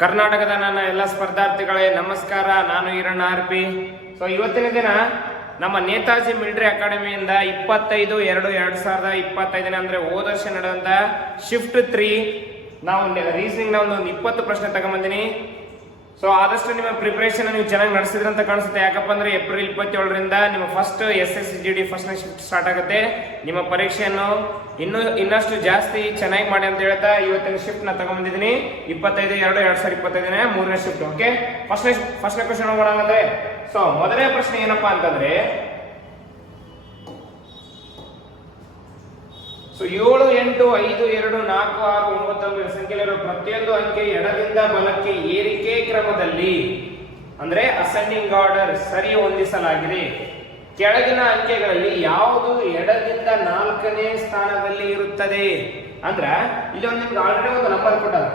ಕರ್ನಾಟಕದ ನನ್ನ ಎಲ್ಲ ಸ್ಪರ್ಧಾರ್ಥಿಗಳೇ ನಮಸ್ಕಾರ. ನಾನು ಈರಣ್ಣ ಆರ್ಪಿ. ಸೊ ಇವತ್ತಿನ ದಿನ ನಮ್ಮ ನೇತಾಜಿ ಮಿಲಿಟರಿ ಅಕಾಡೆಮಿಯಿಂದ 25/2/2025 ಅಂದ್ರೆ ಹೋದ ವರ್ಷ ನಡೆದಂತ ಶಿಫ್ಟ್ 3 ನಾವು ರೀಸನಿಂಗ್ ನ ಒಂದು 20 ಪ್ರಶ್ನೆ ತಗೊಂಡ್ಬಂದಿನಿ. ಸೊ ಆದಷ್ಟು ನಿಮ್ಮ ಪ್ರಿಪರೇಷನ್ ನೀವು ಚೆನ್ನಾಗಿ ನಡೆಸಿದ್ರೆ ಅಂತ ಕಾಣಿಸುತ್ತೆ. ಯಾಕಪ್ಪ ಅಂದ್ರೆ ಏಪ್ರಿಲ್ 27ರಿಂದ ನಿಮ್ಮ first SSGD first shift start ಆಗುತ್ತೆ. ನಿಮ್ಮ ಪರೀಕ್ಷೆಯನ್ನು ಇನ್ನಷ್ಟು ಜಾಸ್ತಿ ಚೆನ್ನಾಗಿ ಮಾಡಿ ಅಂತ ಹೇಳ್ತಾ ಇವತ್ತಿನ ಶಿಫ್ಟ್ ನ ತಗೊಂಡ್ಬಂದಿದ್ದೀನಿ. 25/2/2025 ಮೂರನೇ ಶಿಫ್ಟ್. ಓಕೆ, ಫಸ್ಟ್ ಕ್ವಶನ್ ನೋಡೋಣ ಅಂದ್ರೆ, ಸೊ ಮೊದಲನೇ ಪ್ರಶ್ನೆ ಏನಪ್ಪಾ ಅಂತಂದ್ರೆ, ಸೊ 7, 8, 5, 2, 4, 6, 9 ಸಂಖ್ಯೆಗಳಿರುವ ಪ್ರತಿಯೊಂದು ಅಂಕೆ ಎಡದಿಂದ ಬಲಕ್ಕೆ ಏರಿಕೆ ಕ್ರಮದಲ್ಲಿ ಅಂದ್ರೆ ಅಸೆಂಡಿಂಗ್ ಆರ್ಡರ್ ಸರಿ ಹೊಂದಿಸಲಾಗಿದೆ. ಕೆಳಗಿನ ಅಂಕೆಗಳಲ್ಲಿ ಯಾವುದು ಎಡದಿಂದ 4ನೇ ಸ್ಥಾನದಲ್ಲಿ ಇರುತ್ತದೆ? ಅಂದ್ರ ಇಲ್ಲಿ ಒಂದು ನಿಮ್ಗೆ ಆಲ್ರೆಡಿ ಒಂದು ನಂಬರ್ ಕೊಟ್ಟದ.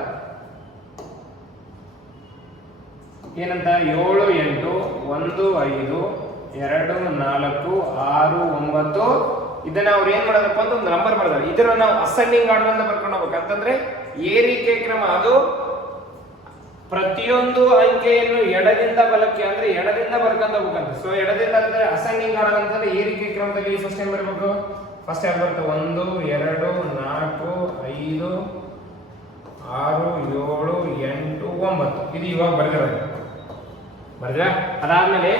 ಏನಂತ? 7, 8, 1, 5, 2, 4, 6, 9. ಇದನ್ನ ಅವ್ರು ಏನ್ ಮಾಡೋದಪ್ಪ ಅಂತ ಒಂದು ನಂಬರ್ ಬರ್ತಾರೆ. ಇದನ್ನ ನಾವು ಅಸೆಂಡಿಂಗ್ ಆರ್ಡರ್ ಅಂತ ಬರ್ಕೊಂಡು ಹೋಗ್ಬೇಕು. ಅಂತಂದ್ರೆ ಏರಿಕೆ ಕ್ರಮ, ಅದು ಪ್ರತಿಯೊಂದು ಅಂಕೆಯನ್ನು ಎಡದಿಂದ ಬಲಕ್ಕೆ ಅಂದ್ರೆ ಎಡದಿಂದ ಬರ್ಕೊಂಡ್ ಹೋಗ್ಬೇಕಂತ. ಸೊ ಎಡದಿಂದ ಅಂದ್ರೆ ಅಸೆಂಡಿಂಗ್ ಆರ್ಡರ್ ಅಂತಂದ್ರೆ ಏರಿಕೆ ಕ್ರಮದಲ್ಲಿ ಫಸ್ಟ್ ಏನ್ ಬರ್ಬೇಕು? ಫಸ್ಟ್ ಯಾರು ಬರುತ್ತೆ? 1, 2, 4, 5, 6, 7, 8, 9. ಇದು ಇವಾಗ ಬರೆದಿರೋದು. ಅದಾದ್ಮೇಲೆ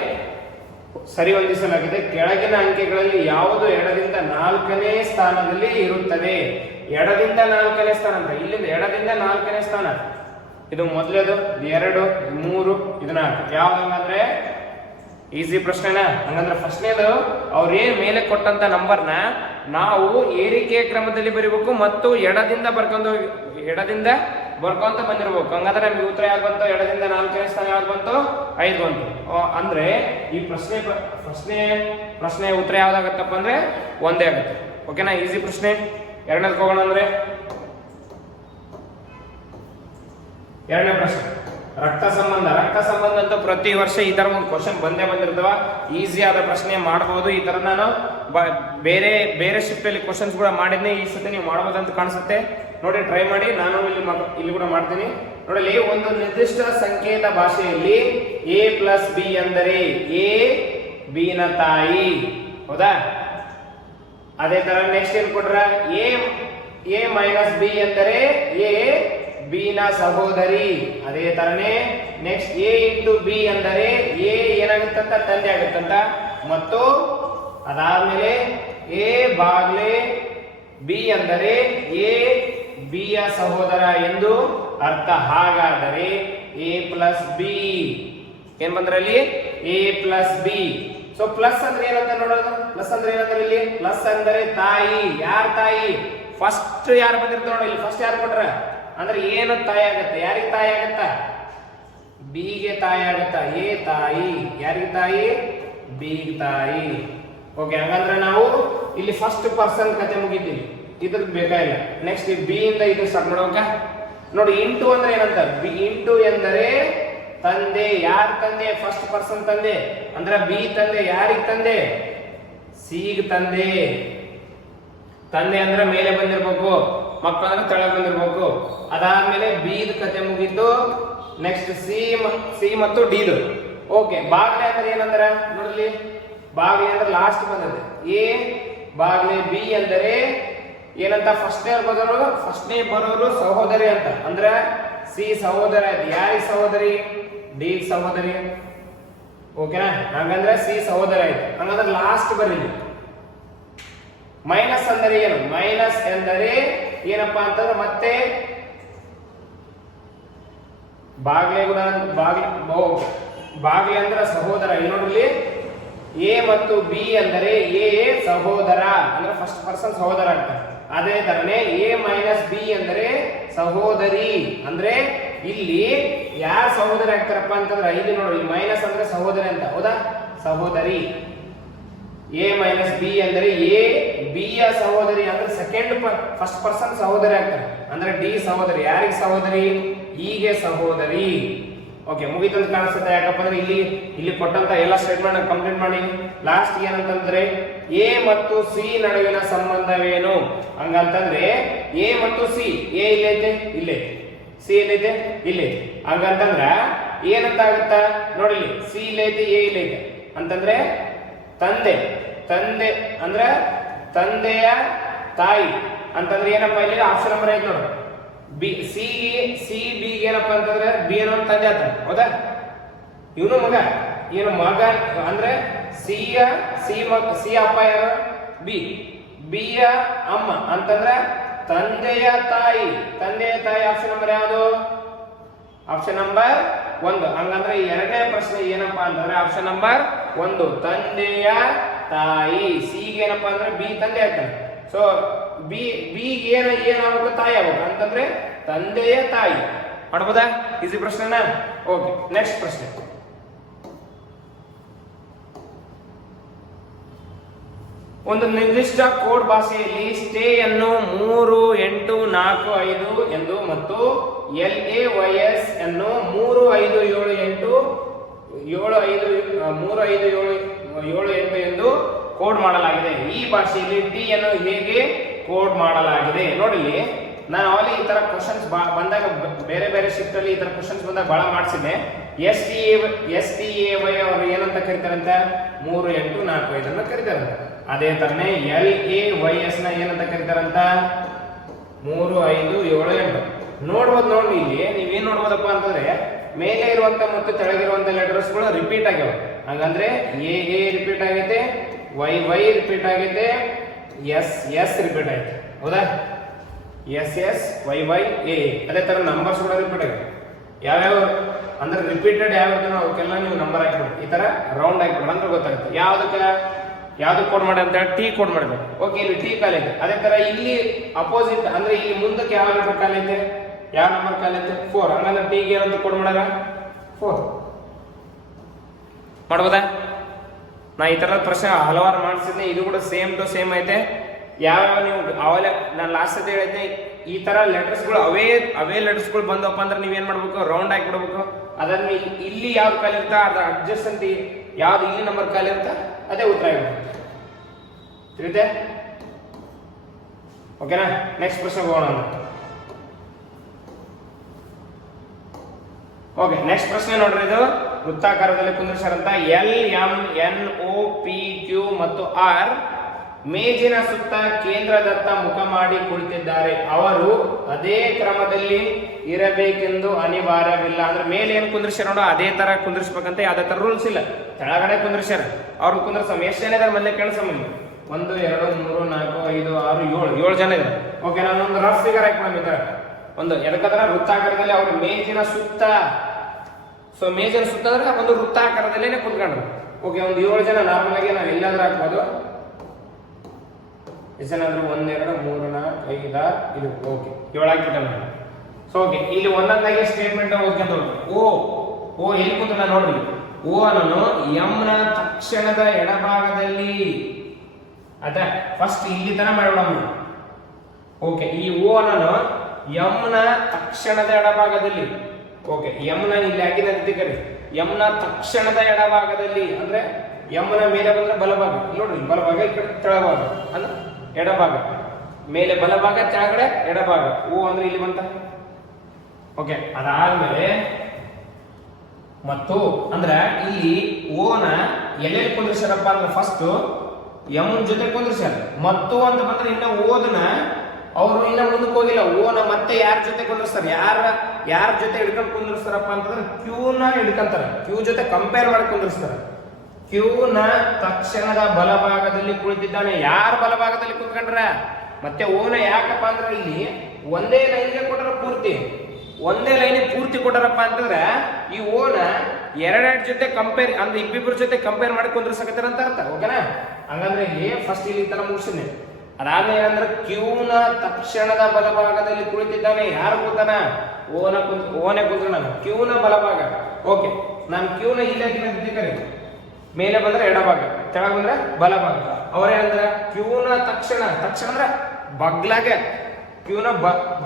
ಸರಿ ಹೊಂದಿಸಲಾಗಿದೆ. ಕೆಳಗಿನ ಅಂಕೆಗಳಲ್ಲಿ ಯಾವುದು ಎಡದಿಂದ 4ನೇ ಸ್ಥಾನದಲ್ಲಿ ಇರುತ್ತದೆ? ಎಡದಿಂದ 4ನೇ ಸ್ಥಾನ ಅಂತ ಇಲ್ಲಿಂದ ಎಡದಿಂದ 4ನೇ ಸ್ಥಾನ. ಇದು ಮೊದಲೇದು, 2, 3, ಇದು 4. ಯಾವ್ದಂದ್ರೆ ಈಸಿ ಪ್ರಶ್ನೆನ. ಹಂಗಂದ್ರೆ ಫಸ್ಟ್ನೇದು ಅವ್ರ ಏನ್ ಮೇಲೆ ಕೊಟ್ಟಂತ ನಂಬರ್ನ ನಾವು ಏರಿಕೆ ಕ್ರಮದಲ್ಲಿ ಬರೀಬೇಕು ಮತ್ತು ಎಡದಿಂದ ಬರ್ಕೊಂತ ಬಂದಿರ್ಬೇಕು. ಹಂಗಂದ್ರೆ ನಮ್ಗೆ ಉತ್ತರ ಯಾವ್ದು ಬಂತು? ಎಡದಿಂದ 4ನೇ ಸ್ಥಾನ ಯಾವ್ದು ಬಂತು? 5 ಬಂತು. ಅಂದ್ರೆ ಈ ಪ್ರಶ್ನೆ ಉತ್ತರ ಯಾವ್ದಾಗತ್ತಪ್ಪ ಅಂದ್ರೆ ಒಂದೇ ಆಗುತ್ತೆ. ಓಕೆನಾ? ಈಸಿ ಪ್ರಶ್ನೆ. ಎರಡನೇದಕ್ಕೆ ಹೋಗೋಣ. ಅಂದ್ರೆ ಎರಡನೇ ಪ್ರಶ್ನೆ ರಕ್ತ ಸಂಬಂಧ ಅಂತ ಪ್ರತಿ ವರ್ಷ ಈ ತರ ಒಂದು ಕ್ವಶನ್ ಬಂದಿರ್ತವ. ಈಸಿ ಆದ ಪ್ರಶ್ನೆ ಮಾಡಬಹುದು. ಈ ತರ ನಾನು ಬೇರೆ ಶಿಫ್ಟ್ ಅಲ್ಲಿ ಕ್ವಶನ್ಸ್ ಕೂಡ ಮಾಡಿದ್ನಿ. ಈ ಸತಿ ನೀವು ಮಾಡಬಹುದು ಅಂತ ಕಾಣಿಸುತ್ತೆ. ನೋಡಿ, ಟ್ರೈ ಮಾಡಿ. ನಾನು ಇಲ್ಲಿ ಕೂಡ ಮಾಡ್ತೀನಿ. ನೋಡಿ, ಒಂದು ನಿರ್ದಿಷ್ಟ ಸಂಕೇತ ಭಾಷೆಯಲ್ಲಿ A+B ಅಂದರೆ A B ನ ತಾಯಿ. ಹೌದಾ? ಅದೇ ತರ ನೆಕ್ಸ್ಟ್ ಏನ್ ಕೊಟ್ರ? A-B ಅಂದರೆ A B ನ ಸಹೋದರಿ. ಅದೇ ತರನೇ ನೆಕ್ಸ್ಟ್ A×B ಅಂದರೆ A ಏನಾಗುತ್ತಂತ? ತಂದೆ ಆಗುತ್ತಂತ. ಮತ್ತು ಅದಾದ್ಮೇಲೆ A/B ಅಂದರೆ A B ಯ ಸಹೋದರ ಎಂದು ಅರ್ಥ. ಹಾಗಾದರೆ A+B ಏನ್ ಬಂದ್ರಲ್ಲಿ? A+B. ಸೊ ಪ್ಲಸ್ ಅಂದ್ರೆ ಏನಂತ ನೋಡೋದು? ಪ್ಲಸ್ ಅಂದ್ರೆ ಏನಂದ್ರೆ ಇಲ್ಲಿ ಪ್ಲಸ್ ಅಂದರೆ ತಾಯಿ. ಯಾರ ತಾಯಿ? ಫಸ್ಟ್ ಯಾರು ಬಂದಿರ್ತ ನೋಡಿ, ಇಲ್ಲಿ ಫಸ್ಟ್ ಯಾರು ಕೊಟ್ರ ಅಂದ್ರೆ ಏನು ತಾಯಿ ಆಗತ್ತೆ? ಯಾರಿಗೆ ತಾಯಿ ಆಗತ್ತ? ಬಿ ಗೆ ತಾಯಿ ಆಗತ್ತ. ಎ ತಾಯಿ. ಯಾರಿಗೆ ತಾಯಿ? ಬಿ ತಾಯಿ. ಓಕೆ, ಹಂಗಂದ್ರೆ ನಾವು ಇಲ್ಲಿ ಫಸ್ಟ್ ಪರ್ಸನ್ ಕತೆ ಮುಗಿತೀವಿ. ಇದ್ರದ್ದು ಬೇಕಾಗಿಲ್ಲ. ನೆಕ್ಸ್ಟ್ ಬಿ ಇಂದ ಇದು ಸ್ಟಾರ್ಟ್ ಮಾಡೋಕ. ನೋಡಿ, ಇಂಟು ಅಂದ್ರೆ ಏನಂತ? ಬಿ ಇಂಟು ಎಂದರೆ ತಂದೆ. ಯಾರ ತಂದೆ? ಫಸ್ಟ್ ಪರ್ಸನ್ ತಂದೆ. ಅಂದ್ರೆ ಬಿ ತಂದೆ. ಯಾರಿಗೆ ತಂದೆ? ಸಿಗ್ ತಂದೆ. ತಂದೆ ಅಂದ್ರೆ ಮೇಲೆ ಬಂದಿರ್ಬೇಕು, ಮಕ್ಕಳು ಅಂದ್ರೆ ತೆಳಗ್ ಬಂದಿರ್ಬೇಕು. ಅದಾದ್ಮೇಲೆ ಬಿ ಕತೆ ಮುಗಿದ್ದು. ನೆಕ್ಸ್ಟ್ ಸಿ ಮತ್ತು ಡಿದು. ಓಕೆ, ಬಾಗ್ಲೆ ಅಂದ್ರೆ ಏನಂದ್ರೆ ನೋಡ್ಲಿ, ಬಾಗ್ಲೆ ಅಂದ್ರೆ ಲಾಸ್ಟ್ ಬಂದದೆ. A/B ಅಂದರೆ ಏನಂತ? ಫಸ್ಟ್ನೇ ಬರೋರು ಸಹೋದರಿ ಅಂತ. ಅಂದ್ರೆ ಸಿ ಸಹೋದರ ಆಯ್ತು. ಯಾರಿಗೆ ಸಹೋದರಿ? ಡಿ ಸಹೋದರಿ. ಓಕೆನಾ? ಹಾಗಂದ್ರೆ ಸಿ ಸಹೋದರ ಆಯ್ತು. ಹಂಗಂದ್ರೆ ಲಾಸ್ಟ್ ಬರೀಲಿ. ಮೈನಸ್ ಅಂದರೆ ಏನು? ಮೈನಸ್ ಎಂದರೆ ಏನಪ್ಪಾ ಅಂತಂದ್ರೆ ಮತ್ತೆ ಬಾಗ್ಲೆ ಅಂದ್ರೆ ಸಹೋದರ. ಇಲ್ಲಿ ನೋಡ್ರಿ, ಎ ಮತ್ತು ಬಿ ಅಂದರೆ ಎ ಸಹೋದರ ಅಂದ್ರೆ ಫಸ್ಟ್ ಪರ್ಸನ್ ಸಹೋದರ ಆಗ್ತಾರೆ. ಅದೇ ತರನೇ A-B ಅಂದರೆ ಸಹೋದರಿ. ಅಂದ್ರೆ ಇಲ್ಲಿ ಯಾರು ಸಹೋದರಿ ಆಗ್ತಾರಪ್ಪ ಅಂತಂದ್ರೆ ಇಲ್ಲಿ ನೋಡಿ, ಮೈನಸ್ ಅಂದ್ರೆ ಸಹೋದರಿ ಅಂತ. ಹೌದಾ? ಸಹೋದರಿ. A-B ಅಂದರೆ A B ಯ ಸಹೋದರಿ ಅಂದ್ರೆ ಫಸ್ಟ್ ಪರ್ಸನ್ ಸಹೋದರಿ ಆಗ್ತಾರೆ. ಅಂದ್ರೆ ಡಿ ಸಹೋದರಿ. ಯಾರಿಗೆ ಸಹೋದರಿ? ಹೀಗೆ ಸಹೋದರಿ. ಓಕೆ, ಮುಗಿತಂತ ಕಾಣಿಸುತ್ತೆ. ಯಾಕಪ್ಪ ಅಂದ್ರೆ ಇಲ್ಲಿ ಕೊಟ್ಟಂತ ಎಲ್ಲ ಸ್ಟೇಟ್ಮೆಂಟ್ ಕಂಪ್ಲೀಟ್ ಮಾಡಿ. ಲಾಸ್ಟ್ ಏನಂತಂದ್ರೆ ಎ ಮತ್ತು ಸಿ ನಡುವಿನ ಸಂಬಂಧವೇನು? ಹಂಗಂತಂದ್ರೆ ಎ ಮತ್ತು ಸಿ, ಎ ಇಲ್ಲೈತೆ, ಇಲ್ಲೈತೆ. ಸಿ ಎಲ್ಲೈತೆ? ಇಲ್ಲೈತೆ. ಹಂಗಂತಂದ್ರ ಏನಂತ ಆಗುತ್ತ ನೋಡಿ, ಸಿ ಇಲ್ಲೈತಿ ಎ ಇಲ್ಲೈತೆ ಅಂತಂದ್ರೆ ತಂದೆ ತಂದೆ ಅಂದ್ರ ತಂದೆಯ ತಾಯಿ ಅಂತಂದ್ರೆ ಏನಪ್ಪ ಇಲ್ಲಿ ಆಪ್ಷನ್ ನಂಬರ್ ಐತಿ ನೋಡು. ಬಿ ಸಿ ಬಿ ಏನಪ್ಪ ಅಂತಂದ್ರೆ ಬಿ ಏನೋ ತಂದೆ ಆತ, ಹೌದಾ? ಇವನು ಮಗ, ಏನು ಮಗ ಅಂದ್ರೆ ಸಿ ಅಪ್ಪ ಯಾರು? ಬಿ ಯ ಅಮ್ಮ ಅಂತಂದ್ರ ತಂದೆಯ ತಾಯಿ ಆಪ್ಷನ್ ನಂಬರ್ ಯಾವುದು? Option number 1. ಹಂಗಂದ್ರೆ ಎರಡನೇ ಪ್ರಶ್ನೆ ಏನಪ್ಪಾ ಅಂತಂದ್ರೆ ಆಪ್ಷನ್ ನಂಬರ್ 1 ತಂದೆಯ ತಾಯಿ. ಸಿ ಏನಪ್ಪಾ ಅಂದ್ರೆ ಬಿ ತಂದೆ ಆಗ್ತಾನೆ. ಸೊ ಬಿ ಏನಾಗಬೇಕು? ತಾಯಿ ಆಗ್ಬೇಕು ಅಂತಂದ್ರೆ ತಂದೆಯ ತಾಯಿ. ಮಾಡ್ಬೋದಾ? ಈಸಿ ಪ್ರಶ್ನೆನಾ? ಓಕೆ, ನೆಕ್ಸ್ಟ್ ಪ್ರಶ್ನೆ. ಒಂದು ನಿರ್ದಿಷ್ಟ ಕೋಡ್ ಭಾಷೆಯಲ್ಲಿ ಸ್ಟೇ ಅನ್ನು 3, 8, 4, 5 ಎಂದು ಮತ್ತು LAYS ಅನ್ನು 3, 5, 7, 8, 7 ಎಂದು ಕೋಡ್ ಮಾಡಲಾಗಿದೆ. ಈ ಭಾಷೆಯಲ್ಲಿ ಟಿ ಅನ್ನು ಹೇಗೆ ಕೋಡ್ ಮಾಡಲಾಗಿದೆ? ನೋಡಿ, ನಾನು ಅವಲ್ಲಿ ಈ ತರ ಕ್ವಶನ್ಸ್ ಬಂದಾಗ ಬೇರೆ ಬೇರೆ ಶಿಫ್ಟ್ ಅಲ್ಲಿ ಈ ತರ ಕ್ವಶನ್ಸ್ ಬಂದಾಗ ಬಹಳ ಮಾಡಿಸಿದೆ. STAY ಅವರು ಏನಂತ ಕರೀತಾರಂತ? 3, 8, 4, 5 ಅನ್ನ ಕರೀತಾರಂತ. ಅದೇ ತರನೇ LAYS ನ ಏನಂತ ಕರೀತಾರಂತ? 3, 5, 7, 8. ನೋಡ್ಬೋದು. ನೋಡಿ, ಇಲ್ಲಿ ನೀವೇನ್ ನೋಡ್ಬೋದಪ್ಪ ಅಂತಂದ್ರೆ ಮೇಲೆ ಇರುವಂತ ಮತ್ತು ಕೆಳಗಿರುವಂತ ಲೆಟರ್ಸ್ ಗಳು ರಿಪೀಟ್ ಆಗ್ಯಾವ. ಹಂಗಂದ್ರೆ ಎ ರಿಪೀಟ್ ಆಗೈತೆ, ವೈ ರಿಪೀಟ್ ಆಗೈತೆ, ಎಸ್ ರಿಪೀಟ್ ಆಯ್ತು, ಹೌದಾ? S Y A. ಅದೇ ತರ ನಂಬರ್ಸ್ ಕೂಡ ರಿಪೀಟ್ ಆಗಿದೆ. ಯಾವ್ಯಾವ ಅಂದ್ರೆ ರಿಪೀಟೆಡ್ ಯಾವ್ಯಾವ ಅವಕ್ಕೆಲ್ಲ ನೀವು ನಂಬರ್ ಹಾಕಿಬಿಡ್ಬೇಕು. ಈ ತರ ರೌಂಡ್ ಹಾಕಿಬಿಡ ಅಂದ್ರೆ ಗೊತ್ತಾಗುತ್ತೆ ಯಾವ್ದು ಕೋಡ್ ಮಾಡಿ ಅಂತ ಟಿ ಕೋಡ್ ಮಾಡಬೇಕು. ಓಕೆ, ಇಲ್ಲಿ ಟಿ ಕಾಲ್ ಐತೆ. ಅದೇ ತರ ಇಲ್ಲಿ ಅಪೋಸಿಟ್ ಅಂದ್ರೆ ಇಲ್ಲಿ ಮುಂದಕ್ಕೆ ಯಾವ ಲೆಟರ್ ಕಾಲ್ ಐತೆ, ಯಾವ ನಂಬರ್ ಕಾಲ್ ಐತೆ? 4. ಹಂಗಂದ್ರೆ ಟಿಗೆ ಏನಂತ ಕೋಡ್ ಮಾಡ್ಯಾರ? 4. ಮಾಡ್ಬೋದಾ? ನಾ ಈ ತರದ ಪ್ರಶ್ನೆ ಹಲವಾರು ಮಾಡಿಸಿದ್ನೆ. ಇದು ಕೂಡ ಸೇಮ್ ಟು ಸೇಮ್ ಐತೆ. ಯಾವ್ಯಾವ ನೀವು ಅವೆಲ್ಲ ನಾನು ಲಾಸ್ಟ್ ಸತಿ ಹೇಳಿದ್ದೆ, ಈ ತರ ಲೆಟರ್ಸ್ಗಳು ಅವೇ ಲೆಟರ್ಸ್ಗಳು ಬಂದಪ್ಪ ಅಂದ್ರೆ ನೀವೇನ್ ಮಾಡ್ಬೇಕು? ರೌಂಡ್ ಹಾಕಿ ಬಿಡ್ಬೇಕು. ಅದನ್ನ ಇಲ್ಲಿ ಯಾವ್ದು ಕಾಲ್ ಇರ್ತಾ ಅದ್ರ ಅಡ್ಜಸ್ಟೆಂಟ್ ಯಾವ್ದು ಇಲ್ಲಿ ನಂಬರ್ ಕಾಲ್ ಇರ್ತಾ ಅದೇ ಉತ್ತರ ಆಗಿರುತ್ತೆ. ತಿಳಿತೆ? ಓಕೆನಾ? ನೆಕ್ಸ್ಟ್ ಪ್ರಶ್ನೆ ಹೋಗೋಣ. ಓಕೆ, ನೆಕ್ಸ್ಟ್ ಪ್ರಶ್ನೆ ನೋಡ್ರಿ. ಇದು ವೃತ್ತಾಕಾರದಲ್ಲಿ ಕುಂದ್ರಿಸಾರಂತ LMNOPQ ಮತ್ತು R ಮೇಜಿನ ಸುತ್ತ ಕೇಂದ್ರದತ್ತ ಮುಖ ಮಾಡಿ ಕುಳಿತಿದ್ದಾರೆ. ಅವರು ಅದೇ ಕ್ರಮದಲ್ಲಿ ಇರಬೇಕೆಂದು ಅನಿವಾರ್ಯವಿಲ್ಲ. ಅಂದ್ರೆ ಮೇಲೆ ಏನು ಕುಂದ್ರಿಸ್ಯಾರ ನೋಡೋ ಅದೇ ತರ ಕುಂದ್ರಿಸ್ಬೇಕಂತ ಯಾವ್ದೇ ತರ ರೂಲ್ಸ್ ಇಲ್ಲ. ಕೆಳಗಡೆ ಕುಂದ್ರಿಸ್ಯಾರ, ಅವ್ರು ಕುಂದ್ರಸಮ್. ಎಷ್ಟು ಜನ ಇದಾರೆ ಮೊದಲೇ ಕೇಳಿಸಮ್ಮ. 1, 2, 3, 4, 5, 6, 7 ಜನ ಇದ್ದಾರೆ. ಓಕೆ, ನಾನೊಂದು ರಫ್ ಫಿಗರ್ ಹಾಕಿ ಒಂದು ಎದಕ್ಕಂದ್ರೆ ವೃತ್ತಾಕಾರದಲ್ಲಿ ಅವ್ರ ಮೇಜಿನ ಸುತ್ತ. ಸೊ ಮೇಜಿನ ಸುತ್ತ ಅಂದ್ರೆ ಒಂದು ವೃತ್ತಾಕಾರದಲ್ಲೇ ಕುಂತ್ಕೊಂಡ್ರು. ಓಕೆ, ಒಂದು 7 ಜನ ನಾರ್ಮಲ್ ಆಗಿ ನಾವು ಎಲ್ಲಾದ್ರೂ ಹಾಕ್ಬೋದು. ಎಷ್ಟು ಜನ ಅಂದ್ರೆ 1, 2, 3, 4, 5, 6 ಇದು. ಓಕೆ, 7 ಹಾಕಿದ್ದೆ ನಾನು. ಸೊ ಓಕೆ, ಇಲ್ಲಿ ಒಂದೊಂದಾಗಿ ಸ್ಟೇಟ್ಮೆಂಟ್ ಓದ್ಕೊಂತ ಓ ಎಲ್ಲಿ ಕುಂತ ನೋಡ್ರಿ. ಓ ಅನ್ನೋನು ಎಂನ ತಕ್ಷಣದ ಎಡಭಾಗದಲ್ಲಿ. ಅದ ಫಸ್ಟ್ ಇಲ್ಲಿ ತರ ಮಾಡೋಣ. ಓಕೆ, ಈ ಓ ಅನ್ನೋನು ಎಂನ ತಕ್ಷಣದ ಎಡಭಾಗದಲ್ಲಿ. ಓಕೆ, ಎಂನ ಇಲ್ಲಿ ಹಾಕಿದ ಕರಿ. ಎಂನ ತಕ್ಷಣದ ಎಡಭಾಗದಲ್ಲಿ ಅಂದ್ರೆ ಎಂನ ಮೇಲೆ ಬಂದ್ರೆ ಬಲಭಾಗ. ನೋಡ್ರಿ, ಬಲಭಾಗ ಈ ಕಡೆ ತೆಳಭಾಗ ಅಂದ್ರೆ ಎಡಭಾಗ. ಮೇಲೆ ಬಲಭಾಗ, ಕೆಳಗಡೆ ಎಡಭಾಗ. ಓ ಅಂದ್ರೆ ಇಲ್ಲಿ ಬಂತ. ಓಕೆ, ಅದಾದ್ಮೇಲೆ ಮತ್ತು ಅಂದ್ರೆ ಇಲ್ಲಿ ಓನ ಎಲ್ಲೆಲ್ಲಿ ಕುಂದ್ರಿಸ್ಯಾರಪ್ಪ ಅಂದ್ರೆ ಫಸ್ಟ್ ಎಂ ಜೊತೆ ಕುಂದ್ರಿಸ್ಯಾರ. ಮತ್ತು ಅಂತ ಬಂದ್ರೆ ಇನ್ನ ಓದನ ಅವರು ಇನ್ನ ಮುಂದಕ್ಕೆ ಹೋಗಿಲ್ಲ. ಓನ ಮತ್ತೆ ಯಾರ ಜೊತೆ ಕುಂದ್ರಿಸ್ತಾರೆ? ಯಾರ ಜೊತೆ ಹಿಡ್ಕೊಂಡು ಕುಂದ್ರಿಸ್ತಾರಪ್ಪ ಅಂತಂದ್ರೆ ಕ್ಯೂನ ಹಿಡ್ಕೊಂತಾರ. ಕ್ಯೂ ಜೊತೆ ಕಂಪೇರ್ ಮಾಡಿ ಕುಂದ್ರಿಸ್ತಾರ. ಕ್ಯೂನ ತಕ್ಷಣದ ಬಲಭಾಗದಲ್ಲಿ ಕುಳಿತಿದ್ದಾನೆ. ಯಾರ ಬಲಭಾಗದಲ್ಲಿ ಕುತ್ಕೊಂಡ್ರ? ಮತ್ತೆ ಓನ ಯಾಕಪ್ಪ ಅಂದ್ರೆ ಇಲ್ಲಿ ಒಂದೇ ಲೈನ್ಗೆ ಕೊಟ್ಟರ ಪೂರ್ತಿ. ಒಂದೇ ಲೈನ್ ಪೂರ್ತಿ ಕೊಟ್ಟಾರಪ್ಪ ಅಂತಂದ್ರೆ ಈ ಓನ ಎರಡೆರಡು ಜೊತೆ ಕಂಪೇರ್ ಅಂದ್ರೆ ಇಬ್ಬಿಬ್ಬರ ಜೊತೆ ಕಂಪೇರ್ ಮಾಡಿ ಕುಂದ್ರಿಸಕತ್ತಾರ ಅಂತ ಅರ್ಥ. ಓಕೆನಾ? ಹಂಗಂದ್ರೆ ಇಲ್ಲಿ ಫಸ್ಟ್ ಇಲ್ಲಿ ತರ ಮುಗಿಸಿದ್ನೆ. ಅದಾದ್ಮೇಲೆ ಏನಂದ್ರೆ ಕ್ಯೂನ ತಕ್ಷಣದ ಬಲಭಾಗದಲ್ಲಿ ಕುಳಿತಿದ್ದಾನೆ. ಯಾರು ಕೂತಾನ? ಓನೇ ಕೂತ ನಾನು ಕ್ಯೂನ ಬಲಭಾಗ. ಓಕೆ, ನಾನು ಕ್ಯೂನ ಇಲ್ಲೇ ಕರಿ. ಮೇಲೆ ಬಂದ್ರೆ ಎಡಭಾಗ, ಕೆಳಗೆ ಬಂದ್ರೆ ಬಲಭಾಗ. ಅವ್ರೇನಂದ್ರ ಕ್ಯೂನ ತಕ್ಷಣ ಅಂದ್ರೆ ಬಗ್ಲಾಗ. ಕ್ಯೂನ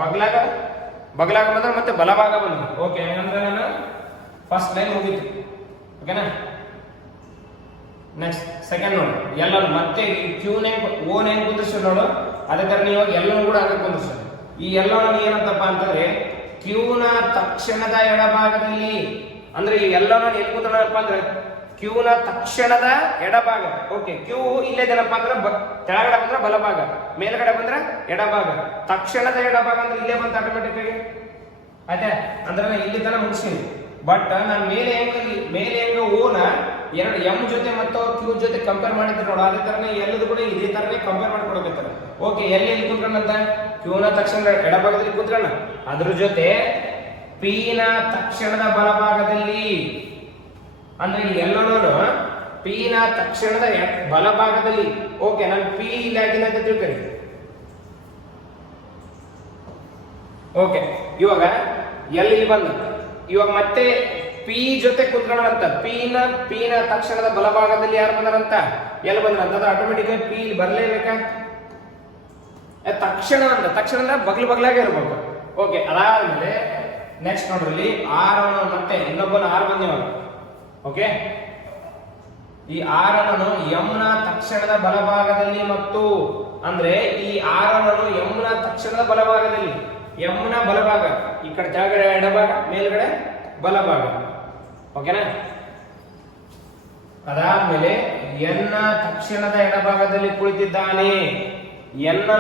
ಬಗ್ಲಾಗ ಬಂದ್ರೆ ಮತ್ತೆ ಬಲಭಾಗ ಬಂದ್ರು. ಓಕೆ, ಹಂಗಂದ್ರೆ ನಾನು ಫಸ್ಟ್ ಲೈನ್ ಮುಗೀತು. ಓಕೆನಾ? ನೆಕ್ಸ್ಟ್ ಸೆಕೆಂಡ್ ನೋಡು. ಎಲ್ಲ ಮತ್ತೆ ಕ್ಯೂನೇ ಓನ್ ಹೆಂಗ್ ಕುಂದಿರ್ಸ ನೋಡು. ಅದೇ ತರ ನೀವು ಎಲ್ಲನೂ ಕೂಡ ಹಾಗೆ ಕುಂದಿರ್ಸ. ಈ ಎಲ್ಲನೂ ಏನಂತಪ್ಪ ಅಂತಂದ್ರೆ ಕ್ಯೂ ನ ತಕ್ಷಣದ ಎಡಭಾಗದಲ್ಲಿ, ಅಂದ್ರೆ ಇವೆಲ್ಲನೂ ಎಲ್ಲಿ ಕೂತ್ಕೊಂಡಪ್ಪ ಅಂದ್ರೆ ಕ್ಯೂ ನ ತಕ್ಷಣದ ಎಡಭಾಗ. ಓಕೆ, ಕ್ಯೂ ಇಲ್ಲೇದೇನಪ್ಪ ಅಂದ್ರೆ ಕೆಳಗಡೆ ಬಂದ್ರೆ ಬಲಭಾಗ, ಮೇಲ್ಗಡೆ ಬಂದ್ರೆ ಎಡಭಾಗ. ತಕ್ಷಣದ ಎಡಭಾಗ ಅಂದ್ರೆ ಇಲ್ಲೇ ಬಂತ ಆಟೋಮೆಟಿಕ್ ಆಗಿ. ಆಯ್ತಾ? ಅಂದ್ರೆ ಇಲ್ಲಿ ತನ ಮುಗಿಸ್ತೀನಿ. ಬಟ್ ನಾನು ಮೇಲೆ ಹೆಂಗ ಓನ ಎರಡು ಎಂ ಜೊತೆ ಮತ್ತು ಕ್ಯೂ ಜೊತೆ ಕಂಪೇರ್ ಮಾಡಿದ್ರೆ ನೋಡ, ಅದೇ ತರನೇ ಎಲ್ಲದೂ ಕೂಡ ಇದೇ ತರನೇ ಕಂಪೇರ್ ಮಾಡ್ಕೊಡಕತ್ತಾರೆ. ಓಕೆ, ಎಲ್ಲಿ ಕೂತ್ಕೊಂಡಂತ ಕ್ಯೂ ನ ತಕ್ಷಣ ಎಡಭಾಗದಲ್ಲಿ ಕೂತ್ಕೊಂಡ, ಅದ್ರ ಜೊತೆ ಪಿ ನ ತಕ್ಷಣದ ಬಲಭಾಗದಲ್ಲಿ, ಅಂದ್ರೆ ಎಲ್ಲನೂ ಪಿ ನ ತಕ್ಷಣದ ಬಲಭಾಗದಲ್ಲಿ. ಓಕೆ, ನಾನು ಪಿ ಇಲ್ಲಿ ಹಾಕಿನ ಅಂತ ತಿಳ್ಕೊಳ್ಳಿ. ಓಕೆ, ಇವಾಗ ಎಲ್ಲಿ ಬಂದ, ಇವಾಗ ಮತ್ತೆ ಪಿ ಜೊತೆ ಕುತ್ಕೊಳ್ಳೋಣಂತ. ಪಿ ನ ತಕ್ಷಣದ ಬಲಭಾಗದಲ್ಲಿ ಯಾರು ಬಂದಾರಂತ, ಎಲ್ಲಿ ಬಂದ್ರಂತ, ಅದು ಆಟೋಮೆಟಿಕ್ ಆಗಿ ಪಿ ಇಲ್ಲಿ ಬರಲೇಬೇಕಾ? ತಕ್ಷಣ ಅಂದ್ರೆ ಬಗ್ಲಾಗೆ ಇರ್ಬೇಕು. ಓಕೆ, ಅದಾದ್ಮೇಲೆ ನೆಕ್ಸ್ಟ್ ನೋಡ್ರಿ, ಆರ್ ಮತ್ತೆ ಇನ್ನೊಬ್ಬನ ಆರ್ ಬಂದಿವಾಗ. ಓಕೆ, ಈ ಆರ್ ಅನ್ನು ಎಂ ನ ತಕ್ಷಣದ ಬಲಭಾಗದಲ್ಲಿ, ಮತ್ತು ಅಂದ್ರೆ ಈ ಆರ್ ಅನ್ನು ಎಂ ನ ತಕ್ಷಣದ ಬಲಭಾಗದಲ್ಲಿ, ಎಂ ನ ಬಲಭಾಗ ಈ ಕಡೆ ಕೆಳಗಡೆ ಎಡಭಾಗ, ಮೇಲ್ಗಡೆ ಬಲಭಾಗ. ಓಕೆನಾ? ಅದಾದ್ಮೇಲೆ ಎನ್ ನ ತಕ್ಷಣದ ಎಡಭಾಗದಲ್ಲಿ ಕುಳಿತಿದ್ದಾನೆ. ಎನ್ನ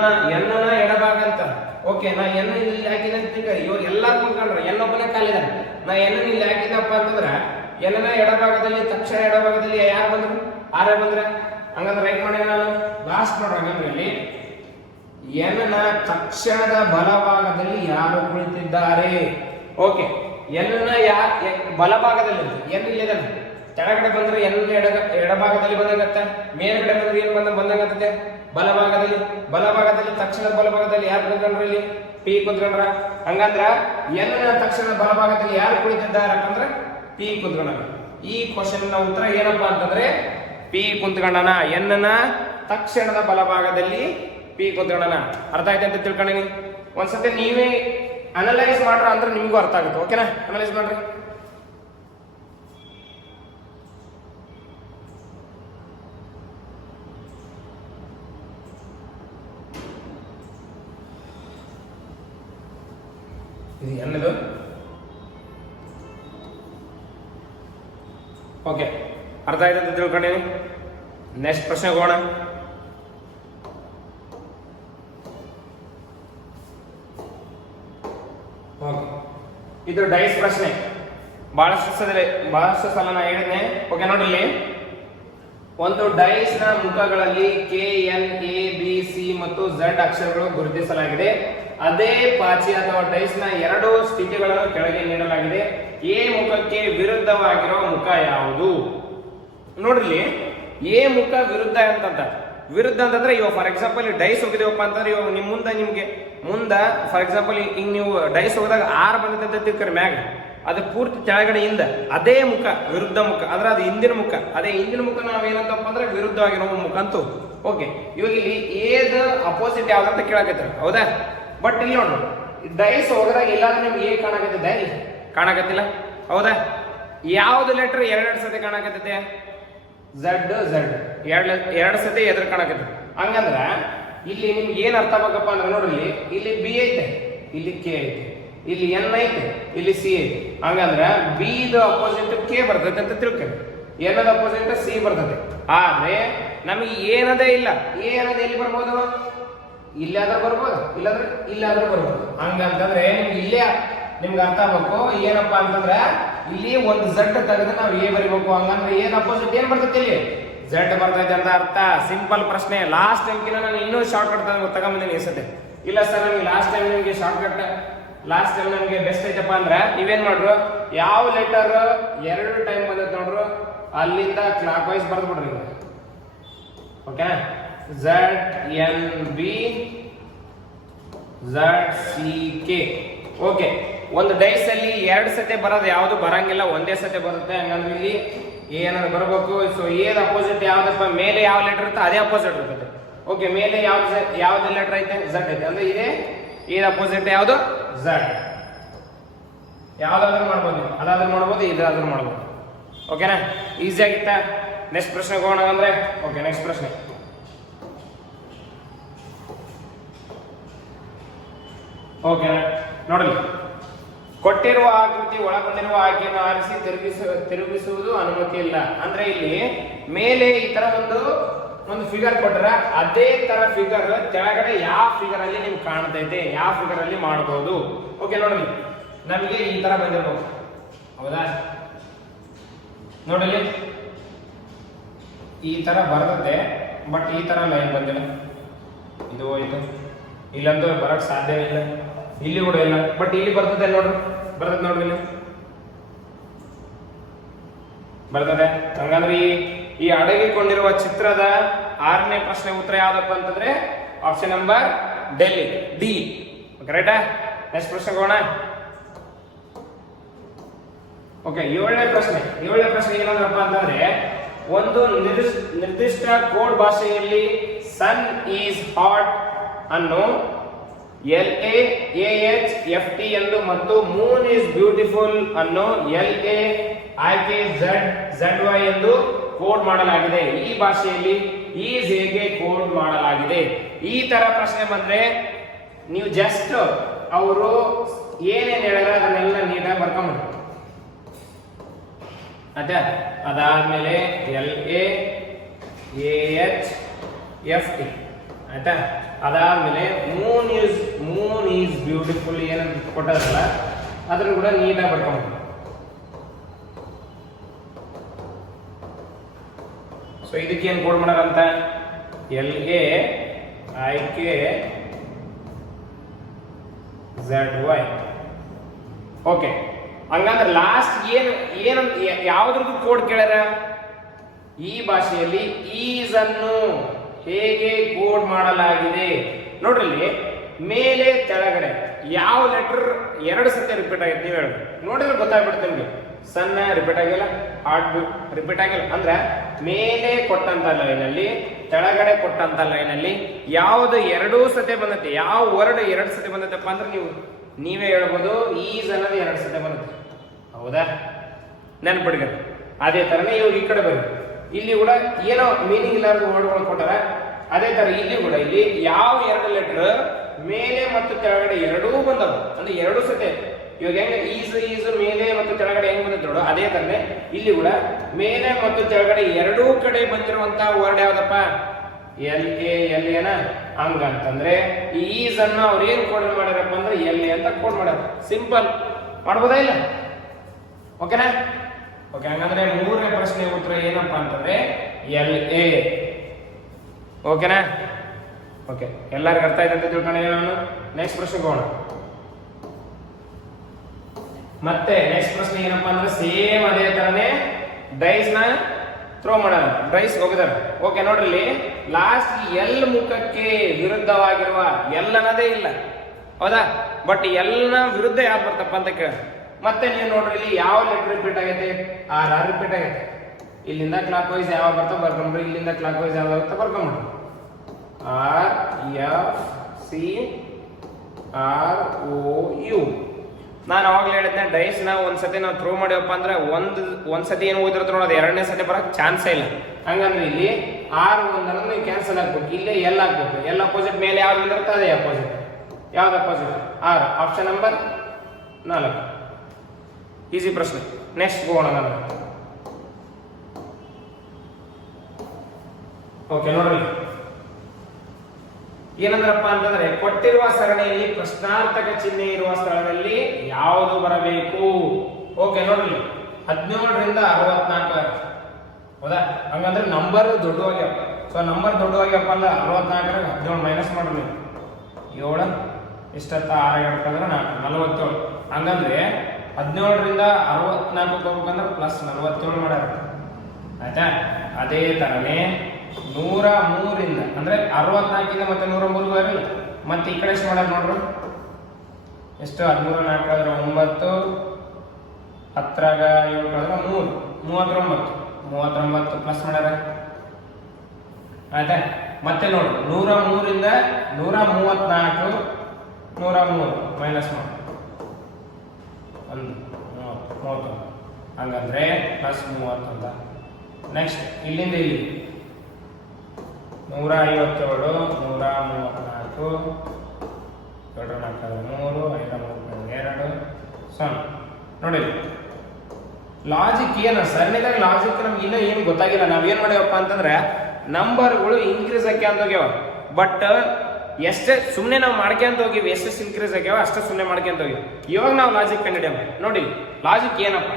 ಎಡಭಾಗ ಅಂತ. ಓಕೆ, ನಾ ಎನ್ ಇಲ್ಲಿ ಹಾಕಿದಂತ ಇವ್ರು ಎಲ್ಲಾರು ಕುತ್ಕೊಂಡ್ರ, ಎನ್ನೊಬ್ಬನೇ ಕಾಲಿದಾನೆ. ನಾ ಎನ್ನ ಇಲ್ಲಿ ಹಾಕಿದಪ್ಪ ಅಂತಂದ್ರ ಎನ್ನ ಎಡಭಾಗದಲ್ಲಿ, ತಕ್ಷಣ ಎಡಭಾಗದಲ್ಲಿ ಯಾರು ಬಂದ್ರು? ಆರೇ ಬಂದ್ರ. ಹಂಗಂದ್ರೆ ರೈಟ್ ಮಾಡಿ ನಾನು ಲಾಸ್ಟ್ ನೋಡ್ರಿ. ಹಂಗಂದ್ರೆ ಇಲ್ಲಿ ಎನ್ ನ ತಕ್ಷಣದ ಬಲಭಾಗದಲ್ಲಿ ಯಾರು ಕುಳಿತಿದ್ದಾರೆ? ಓಕೆ, ಎನ್ ನ ಬಲಭಾಗದಲ್ಲಿ, ಎನ್ ಇಲ್ಲಿದಾನೆ. ಕೆಳಗಡೆ ಬಂದ್ರೆ ಎನ್ ಎಡಭಾಗದಲ್ಲಿ ಬಂದಂಗತ್ತ, ಮೇಲ್ಗಡೆ ಬಂದ್ರೆ ಏನ್ ಬಂದಂಗತ್ತದೆ ಬಲಭಾಗದಲ್ಲಿ ತಕ್ಷಣದ ಬಲಭಾಗದಲ್ಲಿ ಯಾರು ಕುತ್ಕೊಂಡ್ರ? ಇಲ್ಲಿ ಪಿ ಕುತ್ಕೊಂಡ್ರ. ಹಂಗಂದ್ರ ಎನ್ ನ ತಕ್ಷಣದ ಬಲಭಾಗದಲ್ಲಿ ಯಾರು ಕುಳಿತಿದ್ದಾರೆ ಅಂತಂದ್ರೆ ಪಿ ಕುತ್ಕೊಂಡ. ಈ ಕ್ವಶನ್ ನ ಉತ್ತರ ಏನಪ್ಪಾ ಅಂತಂದ್ರೆ ಪಿ ಕುಂತ್ಕೊಂಡನ. ಎನ್ ನ ತಕ್ಷಣದ ಬಲಭಾಗದಲ್ಲಿ ಪಿ ಕುಂತ್ಕೊಂಡನ. ಅರ್ಥ ಆಯ್ತು ಅಂತ ತಿಳ್ಕೊಂಡೀನಿ. ಒಂದ್ಸತಿ ನೀವೇ ಅನಲೈಸ್ ಮಾಡ್ರ ಅಂದ್ರೆ ನಿಮಗೂ ಅರ್ಥ ಆಗುತ್ತೆ. ಓಕೆನಾ? ಅನಲೈಸ್ ಮಾಡ್ರಿ. ಇದು ಎನ್ನದು. ಓಕೆ, ಅರ್ಥ ಆಯ್ತು ಅಂತ ತಿಳ್ಕೊಂಡೀನಿ. ನೆಕ್ಸ್ಟ್ ಪ್ರಶ್ನೆ ಹೋಗೋಣ. ಇದು ಡೈಸ್ ಪ್ರಶ್ನೆ. ಬಹಳಷ್ಟು ಸಲ ನಾ ಹೇಳಿದ್ನೆ. ಓಕೆ, ನೋಡ್ರಿ, ಒಂದು ಡೈಸ್ ನ ಮುಖಗಳಲ್ಲಿ K, N, A, B, C ಮತ್ತು ಝೆಡ್ ಅಕ್ಷರಗಳು ಗುರುತಿಸಲಾಗಿದೆ. ಅದೇ ಪಾಚಿ ಅಥವಾ ಡೈಸ್ ನ ಎರಡು ಸ್ಥಿತಿಗಳನ್ನು ಕೆಳಗೆ ನೀಡಲಾಗಿದೆ. ಎ ಮುಖಕ್ಕೆ ವಿರುದ್ಧವಾಗಿರೋ ಮುಖ ಯಾವುದು? ನೋಡ್ರಿ, ಎ ಮುಖ ವಿರುದ್ಧ ಅಂತಂದ್ರೆ ಇವಾಗ ಫಾರ್ ಎಕ್ಸಾಂಪಲ್ ಡೈಸ್ ಹೋಗಿದೇವಪ್ಪ ಅಂತಂದ್ರೆ ಇವಾಗ ನಿಮ್ಗೆ ಮುಂದ ಫಾರ್ ಎಕ್ಸಾಂಪಲ್ ಹಿಂಗ್ ನೀವು ಡೈಸ್ ಹೋಗಿದಾಗ ಆರ್ ಬಂದಿದೆ ಅಂತ ತಿಳ್ಕರಿ ಮ್ಯಾಗ, ಅದು ಪೂರ್ತಿ ಕೆಳಗಡೆಯಿಂದ ಅದೇ ಮುಖ ವಿರುದ್ಧ ಮುಖ ಅಂದ್ರೆ ಅದು ಹಿಂದಿನ ಮುಖ. ಅದೇ ಹಿಂದಿನ ಮುಖ ನಾವೇನಂತಪ್ಪ ಅಂದ್ರೆ ವಿರುದ್ಧವಾಗಿರೋ ಮುಖ ಅಂತೂ. ಓಕೆ, ಇವಾಗ ಇಲ್ಲಿ ಏದ ಅಪೋಸಿಟ್ ಯಾವ್ದಂತ ಕೇಳಕತ್ತಾರೆ, ಹೌದಾ? ಬಟ್ ಇಲ್ಲಿ ನೋಡ್ರಿ, ಡೈಸ್ ಹೋಗದಾಗ ಇಲ್ಲಾಂದ್ರೆ ನಿಮ್ಗೆ ಎ ಕಾಣಕತ್ತಿದೆ, ಇಲ್ಲಿ ಕಾಣಕತ್ತಿಲ್ಲ, ಹೌದಾ? ಯಾವ್ದು ಲೆಟರ್ ಎರಡೆರಡು ಸತಿ ಕಾಣಕತ್ತೈತೆ? ಝಡ್ ಎರಡು ಸತಿ ಎದುರು ಕಾಣಕತ್ತೆ. ಹಂಗಂದ್ರ ಇಲ್ಲಿ ನಿಮ್ಗೆ ಏನ್ ಅರ್ಥ ಆಗಬೇಕಪ್ಪ ಅಂದ್ರೆ ನೋಡ್ರಿ, ಇಲ್ಲಿ ಬಿ ಐತೆ, ಇಲ್ಲಿ ಕೆ ಐತೆ, ಇಲ್ಲಿ ಎನ್ ಐತೆ, ಇಲ್ಲಿ ಸಿ ಐತೆ. ಹಂಗಂದ್ರ ಬಿ ದ ಅಪೋಸಿಟ್ ಕೆ ಬರ್ತೈತೆ ಅಂತ ತಿಳ್ಕೊಳ್ಳಿ, ಎನ್ ದ ಅಪೋಸಿಟ್ ಸಿ ಬರ್ತದೆ. ಆದ್ರೆ ನಮಗೆ ಏನದೇ ಇಲ್ಲ. ಏನದ ಎಲ್ಲಿ ಬರ್ಬೋದು? ಇಲ್ಲಾದ್ರೂ ಬರ್ಬೋದು, ಇಲ್ಲಾದ್ರೂ ಬರ್ಬೋದು. ಹಂಗಂತಂದ್ರೆ ಇಲ್ಲೇ ನಿಮ್ಗೆ ಅರ್ಥ ಆಗ್ಬೇಕು ಏನಪ್ಪಾ ಅಂತಂದ್ರೆ ಇಲ್ಲಿ ಒಂದು ಝಡ್ ತೆಗೆದು ನಾವು ಎ ಬರಿಬೇಕು. ಹಂಗಂದ್ರೆ ಏನ್ ಅಪೋಸಿಟ್ ಏನ್ ಬರ್ತೈತಿ? ಇಲ್ಲಿ ಝಡ್ ಬರ್ತೈತೆ ಅಂತ ಅರ್ಥ. ಸಿಂಪಲ್ ಪ್ರಶ್ನೆ. ಲಾಸ್ಟ್ ಟೈಮ್ಕಿನ ನಾನು ಇನ್ನೂ ಶಾರ್ಟ್ ಕಟ್ ತಗೊಂಬಂದಿನಿ ಅನ್ಸುತ್ತೆ. ಇಲ್ಲ ಸರ್, ನಮಗೆ ಲಾಸ್ಟ್ ಟೈಮ್ ನಿಮಗೆ ಶಾರ್ಟ್ ಕಟ್ ನಮಗೆ ಬೆಸ್ಟ್ ಐತಪ್ಪ ಅಂದ್ರೆ ನೀವೇನ್ ಮಾಡ್ರು, ಯಾವ ಲೆಟರ್ ಎರಡು ಟೈಮ್ ಬಂದೈತೆ ನೋಡ್ರು ಅಲ್ಲಿಂದ ಕ್ಲಾಕ್ ವೈಸ್ ಬರ್ದ್ಬಿಡ್ರಿ. Okay, Z N B Z C K. Okay, ಒಂದು ಡೈಸ್ ಅಲ್ಲಿ ಎರಡು ಸತಿ ಬರೋದು ಯಾವುದು ಬರಂಗಿಲ್ಲ, ಒಂದೇ ಸತಿ ಬರುತ್ತೆ. ಹಂಗಂದ್ರೆ ಇಲ್ಲಿ ಏನಾದ್ರು ಬರಬೇಕು. ಸೊ ಏದ ಅಪೋಸಿಟ್ ಯಾವ್ದಪ್ಪ? ಮೇಲೆ ಯಾವ ಲೆಟರ್ ಇರುತ್ತೆ ಅದೇ ಅಪೋಸಿಟ್ ಇರ್ತದೆ. ಓಕೆ, ಮೇಲೆ ಯಾವ್ದು ಲೆಟರ್ ಐತೆ? ಝಡ್ ಐತೆ. ಅಂದ್ರೆ ಇದೇ ಏದ ಅಪೋಸಿಟ್ ಯಾವುದು? ಝಡ್. ಯಾವ್ದಾದ್ರು ಮಾಡ್ಬೋದು, ಅದಾದ್ರೂ ಮಾಡ್ಬೋದು, ಇದಾದ್ರೂ ಮಾಡ್ಬೋದು. ಓಕೆನಾ? ಈಸಿ ಆಗಿತ್ತ? ನೆಕ್ಸ್ಟ್ ಪ್ರಶ್ನೆ ಹೋಗೋಣ ಅಂದ್ರೆ. ಓಕೆ, ನೆಕ್ಸ್ಟ್ ಪ್ರಶ್ನೆ. ಓಕೆ, ನೋಡಲಿ ಕೊಟ್ಟಿರುವ ಆಕೃತಿ ಒಳಗೊಂಡಿರುವ ಆಯ್ಕೆಯನ್ನು ಆರಿಸಿ ತಿರುಗಿಸುವುದು ಅನುಮತಿ ಇಲ್ಲ. ಅಂದ್ರೆ ಇಲ್ಲಿ ಮೇಲೆ ಈ ತರ ಒಂದು ಫಿಗರ್ ಕೊಟ್ಟರ ಅದೇ ತರ ಫಿಗರ್ ಕೆಳಗಡೆ ಯಾವ ಫಿಗರ್ ಅಲ್ಲಿ ನಿಮ್ಗೆ ಕಾಣ್ತೈತೆ, ಯಾವ ಫಿಗರ್ ಅಲ್ಲಿ ಮಾಡಬಹುದು. ಓಕೆ ನೋಡಲಿ, ನಮಗೆ ಈ ತರ ಬಂದಿರ್ಬೋದು, ಹೌದಾ? ನೋಡಲಿ, ಈ ತರ ಬರ್ತದೆ, ಬಟ್ ಈ ತರ ಲೈನ್ ಬಂದಿಲ್ಲ. ಇದು ಹೋಯ್ತು, ಇಲ್ಲಂತೂ ಬರಕ್ ಸಾಧ್ಯ ಇಲ್ಲ, ಇಲ್ಲಿ ಕೂಡ ಇಲ್ಲ, ಬಟ್ ಇಲ್ಲಿ ಬರ್ತದೆ ನೋಡ್ರಿ, ಬರ್ತದೆ ನೋಡ್ರಿ, ಇಲ್ಲಿ ಬರ್ತದೆ. ಹಂಗಂದ್ರೆ ಈ ಅಡಗಿಕೊಂಡಿರುವ ಚಿತ್ರದ 6ನೇ ಪ್ರಶ್ನೆ ಉತ್ತರ ಯಾವ್ದಪ್ಪ ಅಂತಂದ್ರೆ ಆಪ್ಷನ್ ನಂಬರ್ ಡೆಲ್ಲಿ, ಡಿ. ಕರೆಕ್ಟಾ? ನೆಕ್ಸ್ಟ್ ಪ್ರಶ್ನೆ ಹೋಗೋಣ. ಓಕೆ, 7ನೇ ಪ್ರಶ್ನೆ ಏನಂದ್ರಪ್ಪ ಅಂತಂದ್ರೆ ಒಂದು ನಿರ್ದಿಷ್ಟ ಕೋಡ್ ಭಾಷೆಯಲ್ಲಿ ಸನ್ ಈಸ್ ಹಾಟ್ ಅನ್ನು LAAHFT ಎಂದು ಮತ್ತು ಮೂನ್ ಈಸ್ ಬ್ಯೂಟಿಫುಲ್ ಅನ್ನು LAIKZZY ಎಂದು ಕೋಡ್ ಮಾಡಲಾಗಿದೆ. ಈ ಭಾಷೆಯಲ್ಲಿ ಈಸ್ ಹೇಗೆ ಕೋಡ್ ಮಾಡಲಾಗಿದೆ? ಈ ತರ ಪ್ರಶ್ನೆ ಬಂದ್ರೆ ನೀವು ಜಸ್ಟ್ ಅವರು ಏನೇನು ಹೇಳ್ಯಾರ ಅದನ್ನೆಲ್ಲ ನೀಟಾಗಿ ಬರ್ಕೊಂಡ್ಬಿಡಿ. ಆಯ್ತಾ? ಅದಾದ್ಮೇಲೆ LAAHFT ಆಯ್ತಾ? ಅದಾದ್ಮೇಲೆ ಮೂನ್ ಈಸ್ ಬ್ಯೂಟಿಫುಲ್ ಏನಂತ ಕೊಟ್ಟದಲ್ಲ ಅದನ್ನು ಕೂಡ ನೀಟಾಗಿ ಬರ್ಕೊಂಡ್ಬಿಡಿ. ಸೊ ಇದಕ್ಕೆ ಏನು ಕೋಡ್ ಮಾಡಾರಂತ? LAIKZY. ಓಕೆ, ಹಂಗಂದ್ರೆ ಲಾಸ್ಟ್ ಏನು ಯಾವ್ದ್ರದ್ದು ಕೋಡ್ ಕೇಳ್ಯಾರ? ಈ ಭಾಷೆಯಲ್ಲಿ ಈಸ್ ಅನ್ನು ಹೇಗೆ ಕೋಡ್ ಮಾಡಲಾಗಿದೆ? ನೋಡ್ರಿ, ಮೇಲೆ ಕೆಳಗಡೆ ಯಾವ ಲೆಟರ್ 2 ಸತಿ ರಿಪೀಟ್ ಆಗೈತೆ ನೀವು ಹೇಳಿ ನೋಡಿದ್ರೆ ಗೊತ್ತಾಗ್ಬಿಡುತ್ತೆ ನಿಮ್ಗೆ. ಸಣ್ಣ ರಿಪೀಟ್ ಆಗಿಲ್ಲ, ಹಾರ್ಟ್ ರಿಪೀಟ್ ಆಗಿಲ್ಲ. ಅಂದ್ರೆ ಮೇಲೆ ಕೊಟ್ಟಂತ ಲೈನಲ್ಲಿ ಕೆಳಗಡೆ ಕೊಟ್ಟಂತ ಲೈನಲ್ಲಿ ಯಾವ್ದು 2 ಸತಿ ಬಂದೈತೆ, ಯಾವ ವರ್ಡ್ 2 ಸತಿ ಬಂದೈತಪ್ಪ ಅಂದ್ರೆ ನೀವೇ ಹೇಳ್ಬೋದು ಈಸ್ ಅನ್ನೋದು 2 ಸತಿ ಬಂದೈತೆ, ಹೌದಾ? ನೆನ್ಪಿಡ್ಗ. ಅದೇ ತರನೇ ಇವಾಗ ಈ ಕಡೆ ಬರೀ, ಇಲ್ಲಿ ಕೂಡ ಏನೋ ಮೀನಿಂಗ್ ಇಲ್ಲಾರ್ದು ವರ್ಡ್ಗಳು ಕೊಟ್ಟಾರ. ಅದೇ ತರ ಇಲ್ಲಿ ಕೂಡ ಇಲ್ಲಿ ಯಾವ 2 ಲೆಟರ್ ಮೇಲೆ ಮತ್ತು ಕೆಳಗಡೆ 2 ಬಂದವು ಅಂದ್ರೆ 2 ಸತಿ. ಇವಾಗ ಹೆಂಗ ಈಸ್ ಮೇಲೆ ಮತ್ತು ಕೆಳಗಡೆ ಹೆಂಗ್ ಬಂದಿತ್ತು ನೋಡು, ಅದೇ ತರನೇ ಇಲ್ಲಿ ಕೂಡ ಮೇಲೆ ಮತ್ತು ಕೆಳಗಡೆ 2 ಕಡೆ ಬಂದಿರುವಂತ ವರ್ಡ್ ಯಾವ್ದಪ್ಪ? LA ಹಂಗಂತಂದ್ರೆ ಈ ಈಸ್ ಅನ್ನು ಅವ್ರು ಏನ್ ಕೋಡ್ ಮಾಡ್ಯಾರಪ್ಪ ಅಂದ್ರೆ LA ಅಂತ ಕೋಡ್ ಮಾಡ್ಯಾರ. ಸಿಂಪಲ್, ಮಾಡ್ಬೋದಾ ಇಲ್ಲ? ಓಕೆನಾ? ಓಕೆ, ಹಂಗಂದ್ರೆ 3ನೇ ಪ್ರಶ್ನೆ ಉತ್ತರ ಏನಪ್ಪಾ ಅಂತಂದ್ರೆ LA. ಓಕೆನಾ? ಓಕೆ, ಎಲ್ಲರಿಗೂ ಅರ್ಥ ಆಯ್ತು ಅಂತ ತಿಳ್ಕೊಂಡಿದ್ದೀನಿ ನಾನು. ನೆಕ್ಸ್ಟ್ ಪ್ರಶ್ನೆಗೆ ಹೋಗೋಣ. ಮತ್ತೆ ನೆಕ್ಸ್ಟ್ ಪ್ರಶ್ನೆ ಏನಪ್ಪಾ ಅಂದ್ರೆ ಸೇಮ್ ಅದೇ ತರನೇ ಡೈಸ್ ನ ಥ್ರೋ ಮಾಡೋಣ, ಡೈಸ್ ಹೋಗಿದಾರೆ. ಓಕೆ ನೋಡ್ರಿ, ಲಾಸ್ಟ್ ಎಲ್ ಮುಖಕ್ಕೆ ವಿರುದ್ಧವಾಗಿರುವ ಎಲ್ ಅನ್ನೋದೇ ಇಲ್ಲ, ಹೌದಾ? ಬಟ್ ಎಲ್ನ ವಿರುದ್ಧ ಯಾವ್ದು ಬರ್ತಪ್ಪ ಅಂತ ಕೇಳ. ಮತ್ತೆ ನೀವು ನೋಡ್ರಿ, ಇಲ್ಲಿ ಯಾವ ಲೆಟರ್ ರಿಪೀಟ್ ಆಗೈತೆ? R ರಿಪೀಟ್ ಆಗೈತೆ. ಇಲ್ಲಿಂದ ಕ್ಲಾಕ್ ವೈಸ್ ಯಾವ ಬರ್ತಾ ಬರ್ಕೊಂಡ್ರಿ, ಇಲ್ಲಿಂದ ಕ್ಲಾಕ್ ವೈಸ್ ಯಾವ ಬರ್ತಾ ಬರ್ಕೊಂಡ್ರಿ. RFCROU. ನಾನು ಅವಾಗಲೇ ಹೇಳಿದ್ದೆ ಡೈಸ್ ನಾವು ಒಂದ್ಸತಿ ನಾವು ಥ್ರೋ ಮಾಡಿವಪ್ಪ ಅಂದ್ರೆ ಒಂದ್ಸತಿ ಏನು ಹೋಗಿರುತ್ತೆ ನೋಡೋದು, 2ನೇ ಸತಿ ಬರೋಕ್ಕೆ ಚಾನ್ಸೇ ಇಲ್ಲ. ಹಂಗಂದ್ರೆ ಇಲ್ಲಿ R1 ನೀವು ಕ್ಯಾನ್ಸಲ್ ಆಗ್ಬೇಕು, ಇಲ್ಲೇ ಎಲ್ ಆಗ್ಬೇಕು. ಎಲ್ ಅಪೋಸಿಟ್ ಮೇಲೆ ಯಾವ್ದು ಇರುತ್ತೆ ಅದೇ ಅಪೋಸಿಟ್. ಯಾವ್ದು opposite? R. Option number 4. Easy ಪ್ರಶ್ನೆ. ನೆಕ್ಸ್ಟ್ ಹೋಗೋಣ ನಾನು. ಓಕೆ ನೋಡ್ರಿ, ಏನಂದ್ರಪ್ಪ ಅಂತಂದ್ರೆ ಕೊಟ್ಟಿರುವ ಸರಣಿಯಲ್ಲಿ ಪ್ರಶ್ನಾರ್ಥಕ ಚಿಹ್ನೆ ಇರುವ ಸ್ಥಳದಲ್ಲಿ ಯಾವುದು ಬರಬೇಕು? ಓಕೆ ನೋಡ್ರಿ, 17ರಿಂದ 64, ಹೌದಾ? ಹಂಗಂದ್ರೆ ನಂಬರ್ ದೊಡ್ಡವಾಗ್ಯಪ್ಪ. ಸೊ ನಂಬರ್ ದೊಡ್ಡವಾಗ್ಯಪ್ಪ ಅಂದ್ರೆ 64 17 ಮೈನಸ್ ಮಾಡ್ರಿ. 7 ಇಷ್ಟತ್ತ 6 ಹೇಳ್ಬೇಕಂದ್ರೆ 47. ಹಂಗಂದ್ರೆ 17ರಿಂದ 64 ಹೋಗ್ಬೇಕಂದ್ರೆ ಪ್ಲಸ್ 47 ಮಾಡ್ಯಾರ, ಆಯ್ತಾ? ಅದೇ ತರನೇ 103ರಿಂದ ಅಂದ್ರೆ 64ರಿಂದ ಮತ್ತೆ 103 ಬರಲ್ಲ. ಮತ್ತೆ ಈ ಕಡೆ ಎಷ್ಟು ಮಾಡ್ಯಾರ ನೋಡ್ರು, ಎಷ್ಟು? 13 4 ಕಳೆದ್ರೆ 9, 10 7 ಕಳೆದ್ರೆ 3 39 ಪ್ಲಸ್ ಮಾಡ್ಯಾರ, ಆಯ್ತಾ? ಮತ್ತೆ ನೋಡ್ರಿ 103ರಿಂದ 134 103 ಮೈನಸ್ ಮಾಡಿ 30, ಹಂಗಂದ್ರೆ ಪ್ಲಸ್ 31. ನೆಕ್ಸ್ಟ್ ಇಲ್ಲಿಂದ ಇಲ್ಲಿ 157 134 7 4 3 5 3 2 ನೋಡಿ ಲಾಜಿಕ್ ಏನು ಸರಣಿದಾಗ ಲಾಜಿಕ್ ನಮ್ಗೆ ಇನ್ನೂ ಏನು ಗೊತ್ತಾಗಿಲ್ಲ. ನಾವೇನ್ ಮಾಡ್ಯವಪ್ಪ ಅಂತಂದ್ರೆ ನಂಬರ್ಗಳು ಇನ್ಕ್ರೀಸ್ ಆಕ್ಯಾಂತ ಹೋಗ್ಯಾವ, ಬಟ್ ಎಷ್ಟೇ ಸುಮ್ಮನೆ ನಾವು ಮಾಡ್ಕೊಂತ ಹೋಗಿವಿ, ಎಷ್ಟೆಷ್ಟು ಇನ್ಕ್ರೀಸ್ ಆಗ್ಯಾವ ಅಷ್ಟೇ ಸುಮ್ಮನೆ ಮಾಡ್ಕೊಂತ ಹೋಗಿವಿ. ಇವಾಗ ನಾವು ಲಾಜಿಕ್ ಕಂಡಿದ್ದೇವೆ. ನೋಡಿ ಲಾಜಿಕ್ ಏನಪ್ಪ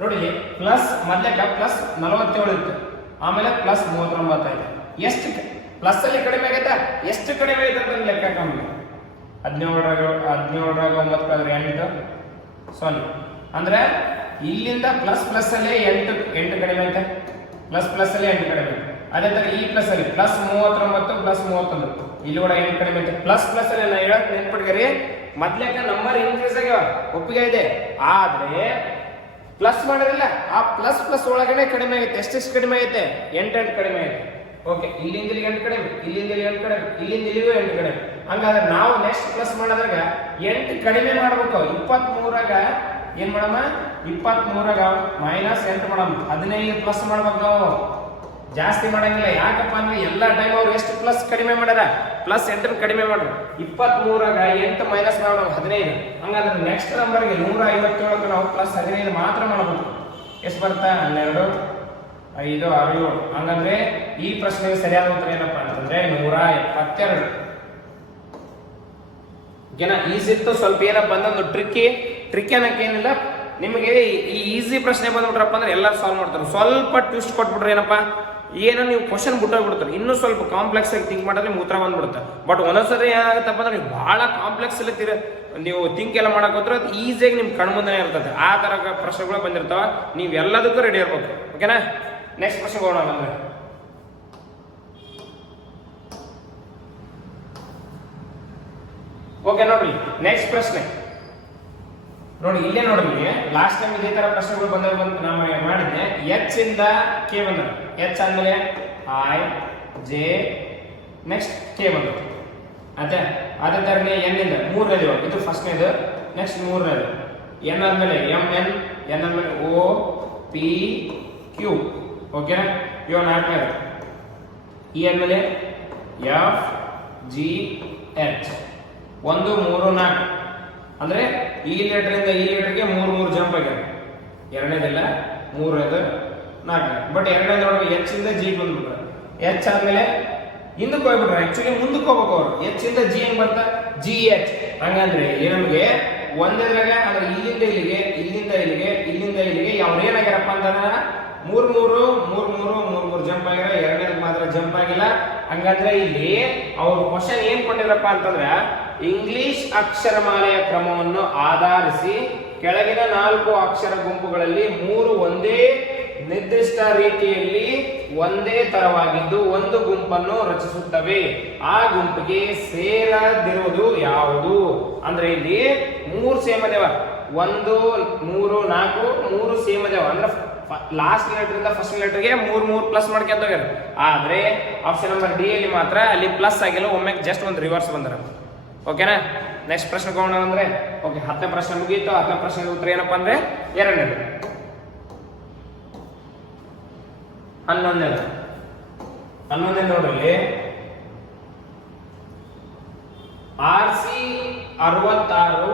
ನೋಡಿ, ಪ್ಲಸ್ ಮೊದಲೇಕ ಪ್ಲಸ್ 47 ಇತ್ತು, ಆಮೇಲೆ ಪ್ಲಸ್ 39 ಆಯ್ತು. ಎಷ್ಟು ಪ್ಲಸ್ ಅಲ್ಲಿ ಕಡಿಮೆ ಆಗೈತಾ, ಎಷ್ಟು ಕಡಿಮೆ ಐತೆ ಅಂತ ಲೆಕ್ಕ ಕಮ್ಮಿ. 17 9 8 0 ಅಂದ್ರೆ ಇಲ್ಲಿಂದ ಪ್ಲಸ್ ಪ್ಲಸ್ ಅಲ್ಲೇ 8 ಕಡಿಮೆ ಐತೆ, ಪ್ಲಸ್ ಪ್ಲಸ್ ಅಲ್ಲೇ 8 ಕಡಿಮೆ. ಅದೇ ತರ ಈ ಪ್ಲಸ್ ಅಲ್ಲಿ ಪ್ಲಸ್ 39 ಪ್ಲಸ್ 31 ಇಲ್ಲಿ ಕೂಡ 8 ಕಡಿಮೆ ಐತೆ. ಪ್ಲಸ್ ಪ್ಲಸ್ ಅಲ್ಲಿ ನಾ ಹೇಳಕ್ ನೆನ್ಪಿಟ್ಕರಿ, ಮೊದ್ಲೇಕ ನಂಬರ್ ಇನ್ಕ್ರೀಸ್ ಆಗ್ಯಾವ ಒಪ್ಪಿಗೆ ಇದೆ, ಆದ್ರೆ ಪ್ಲಸ್ ಮಾಡೋದಿಲ್ಲ. ಆ ಪ್ಲಸ್ ಪ್ಲಸ್ ಒಳಗಡೆ ಕಡಿಮೆ ಆಗೈತೆ. ಎಷ್ಟೆಷ್ಟು ಕಡಿಮೆ ಐತೆ? 8 ಕಡಿಮೆ ಐತೆ. ಓಕೆ, ಇಲ್ಲಿಂದ ಇಲ್ಲಿ 8 ಕಡಿಮೆ, ಇಲ್ಲಿಂದ ಇಲ್ಲಿ 8 ಕಡಿಮೆ, ಇಲ್ಲಿಂದ ಇಲ್ಲಿಗೂ 8 ಕಡಿಮೆ. ಹಂಗಾದ್ರೆ ನಾವು ನೆಕ್ಸ್ಟ್ ಪ್ಲಸ್ ಮಾಡೋದ್ರಾಗ 8 ಕಡಿಮೆ ಮಾಡ್ಬೇಕು. 23ರಾಗ ಏನ್ ಮಾಡಮ್ಮ, 23ರಾಗ ಮೈನಸ್ 8 ಮಾಡಮ್ಮ, 15 ಪ್ಲಸ್ ಮಾಡ್ಬೇಕು ನಾವು, ಜಾಸ್ತಿ ಮಾಡಂಗಿಲ್ಲ. ಯಾಕಪ್ಪ ಅಂದ್ರೆ ಎಲ್ಲಾ ಟೈಮ್ ಅವ್ರು ಎಷ್ಟು ಪ್ಲಸ್ ಕಡಿಮೆ ಮಾಡ್ಯಾರ, ಪ್ಲಸ್ 8 ಕಡಿಮೆ ಮಾಡ್ರು. 23ರಾಗ 8 ಮೈನಸ್ ಮಾಡೋಣ 15. ಹಂಗಾದ್ರೆ ನೆಕ್ಸ್ಟ್ ನಂಬರ್ಗೆ 157 ನಾವು ಪ್ಲಸ್ 15 ಮಾತ್ರ ಮಾಡಬೇಕು. ಎಷ್ಟು ಬರ್ತಾ? 12 5 6 7. ಹಂಗಂದ್ರೆ ಈ ಪ್ರಶ್ನೆಗೆ ಸರಿಯಾದ ಉತ್ತರ ಏನಪ್ಪಾ ಅಂತಂದ್ರೆ 172. ಓಕೆನಾ? ಈಸಿ ಇತ್ತು. ಸ್ವಲ್ಪ ಏನಪ್ಪ ಬಂದೊಂದು ಟ್ರಿಕ್ ಏನಕ್ಕೇನಿಲ್ಲ, ನಿಮಗೆ ಈ ಈಸಿ ಪ್ರಶ್ನೆ ಬಂದ್ಬಿಟ್ರಪ್ಪ ಅಂದ್ರೆ ಎಲ್ಲರೂ ಸಾಲ್ವ್ ಮಾಡ್ತಾರೆ. ಸ್ವಲ್ಪ ಟ್ವಿಸ್ಟ್ ಕೊಟ್ಬಿಟ್ರೆ ಏನಪ್ಪಾ, ಏನೋ ನೀವು ಕ್ವಶನ್ ಬಿಟ್ಟೋಗ್ಬಿಡ್ತಾರೆ. ಇನ್ನೂ ಸ್ವಲ್ಪ ಕಾಂಪ್ಲೆಕ್ಸ್ ಆಗಿ ಥಿಂಕ್ ಮಾಡಿದ್ರೆ ನಿಮ್ಗೆ ಉತ್ತರ ಬಂದ್ಬಿಡುತ್ತೆ. ಬಟ್ ಒಂದೊಂದ್ಸರಿ ಏನಾಗುತ್ತಪ್ಪ ಅಂದ್ರೆ ನೀವು ಬಹಳ ಕಾಂಪ್ಲೆಕ್ಸ್ ಅಲ್ಲಿ ನೀವು ಥಿಂಕ್ ಎಲ್ಲ ಮಾಡಕ್ ಹೋದ್ರೆ ಅದು ಈಸಿಯಾಗಿ ನಿಮ್ ಕಣ್ಮುಂದೆ ಇರ್ತದೆ. ಆ ತರ ಪ್ರಶ್ನೆಗಳು ಬಂದಿರ್ತಾವ, ನೀವು ಎಲ್ಲದಕ್ಕೂ ರೆಡಿ ಇರ್ಬೇಕು. ಓಕೆನಾ? ನೆಕ್ಸ್ಟ್ ಪ್ರಶ್ನೆ ಹೋಗೋಣ. ಅಂದ್ರೆ ಓಕೆ ನೋಡ್ರಿ, ನೆಕ್ಸ್ಟ್ ಪ್ರಶ್ನೆ ನೋಡಿ, ಇಲ್ಲೇ ನೋಡ್ರಿ, ಲಾಸ್ಟ್ ಟೈಮ್ ಇದೇ ತರ ಪ್ರಶ್ನೆಗಳು ಬಂದು ನಾನು ಮಾಡಿದ್ದೆ. ಎಚ್ ಇಂದ ಕೆ ಬಂದ, ಎಚ್ ಆದ್ಮೇಲೆ ಐ ಜೆ ನೆಕ್ಸ್ಟ್ ಕೆ ಬಂದ. ಅದೇ ತರನೇ ಎನ್ ಇಂದ 3ನೇದು, ಇದು ಫಸ್ಟ್ನೇದು, ನೆಕ್ಸ್ಟ್ 3ನೇದು ಎನ್ ಆದ್ಮೇಲೆ ಎಂ ಎನ್, ಎನ್ ಆದ್ಮೇಲೆ ಓ ಪಿ ಕ್ಯೂ. ಓಕೆ, ಇವ 4ನೇದು ಇ ಆದ್ಮೇಲೆ ಎಫ್ ಜಿ ಎಚ್. 1 3 4 ಅಂದ್ರೆ ಈ ಲೆಟರ್ ಇಂದ ಈ ಲೆಟರ್ಗೆ 3 ಜಂಪ್ ಆಗ್ಯಾವ. 2ನೇದಲ್ಲ 3ನೇದು 4ನೇ. ಬಟ್ 2ನೇದು ನೋಡ್ಬೇಕು, ಎಚ್ ಇಂದ ಜಿ ಬಂದ್ಬಿಟ್ರೆ, ಎಚ್ ಆದ್ಮೇಲೆ ಹಿಂದಕ್ಕೆ ಹೋಗ್ಬಿಟ್ರೆ, ಆಕ್ಚುಲಿ ಮುಂದಕ್ಕೆ ಹೋಗ್ಬೇಕು ಅವ್ರು. ಎಚ್ ಇಂದ ಜಿ ಹೆಂಗ್ ಬರ್ತಾ? G H. ಹಂಗಂದ್ರೆ ಇಲ್ಲಿ ನಮಗೆ ಒಂದೇದ್ರಾಗ ಅಂದ್ರೆ ಇಲ್ಲಿಂದ ಇಲ್ಲಿಗೆ, ಇಲ್ಲಿಂದ ಇಲ್ಲಿಗೆ, ಇಲ್ಲಿಂದ ಇಲ್ಲಿಗೆ ಅವ್ರು ಏನಾಗ್ಯಾರಪ್ಪ ಅಂತಂದ್ರ 3 ಜಂಪ್ ಆಗ್ಯಾರ. 2ನೇದಕ್ಕೆ ಮಾತ್ರ ಜಂಪ್ ಆಗಿಲ್ಲ. ಹಂಗಂದ್ರೆ ಇಲ್ಲಿ ಅವ್ರು ಕ್ವಶನ್ ಏನ್ ಕೊಟ್ಟಿರಪ್ಪ ಅಂತಂದ್ರ, ಇಂಗ್ಲಿಷ್ ಅಕ್ಷರಮಾಲೆಯ ಕ್ರಮವನ್ನು ಆಧರಿಸಿ ಕೆಳಗಿನ 4 ಅಕ್ಷರ ಗುಂಪುಗಳಲ್ಲಿ 3 ಒಂದೇ ನಿರ್ದಿಷ್ಟ ರೀತಿಯಲ್ಲಿ ಒಂದೇ ತರವಾಗಿದ್ದು ಒಂದು ಗುಂಪನ್ನು ರಚಿಸುತ್ತವೆ. ಆ ಗುಂಪಿಗೆ ಸೇರದಿರುವುದು ಯಾವುದು? ಅಂದ್ರೆ ಇಲ್ಲಿ 3 ಸೇಮ್ ಅದೇವ, 1 3 4 3 ಸೇಮ್ ಅದೇವ. ಅಂದ್ರೆ ಲಾಸ್ಟ್ ಲೆಟರ್ ಇಂದ ಫಸ್ಟ್ ಲೆಟರ್ಗೆ 3 ಪ್ಲಸ್ ಮಾಡ್ಕೊಂತ ಹೋಗ್ಯಾರ. ಆದ್ರೆ ಆಪ್ಷನ್ ನಂಬರ್ ಡಿ ಅಲ್ಲಿ ಮಾತ್ರ ಅಲ್ಲಿ ಪ್ಲಸ್ ಆಗಿಲ್ಲ, ಒಮ್ಮೆ ಜಸ್ಟ್ ಒಂದು ರಿವರ್ಸ್ ಬಂದ್ರ. ಓಕೆನಾ? ನೆಕ್ಸ್ಟ್ ಪ್ರಶ್ನೆ ಹೋಗೋಣ. ಅಂದ್ರೆ ಓಕೆ, 10ನೇ ಪ್ರಶ್ನೆ ಮುಗೀತು. 10ನೇ ಪ್ರಶ್ನೆ ಉತ್ತರ ಏನಪ್ಪಾ ಅಂದ್ರೆ 2ನೇದು. 11ನೇದು ನೋಡ್ರಿ, RC 66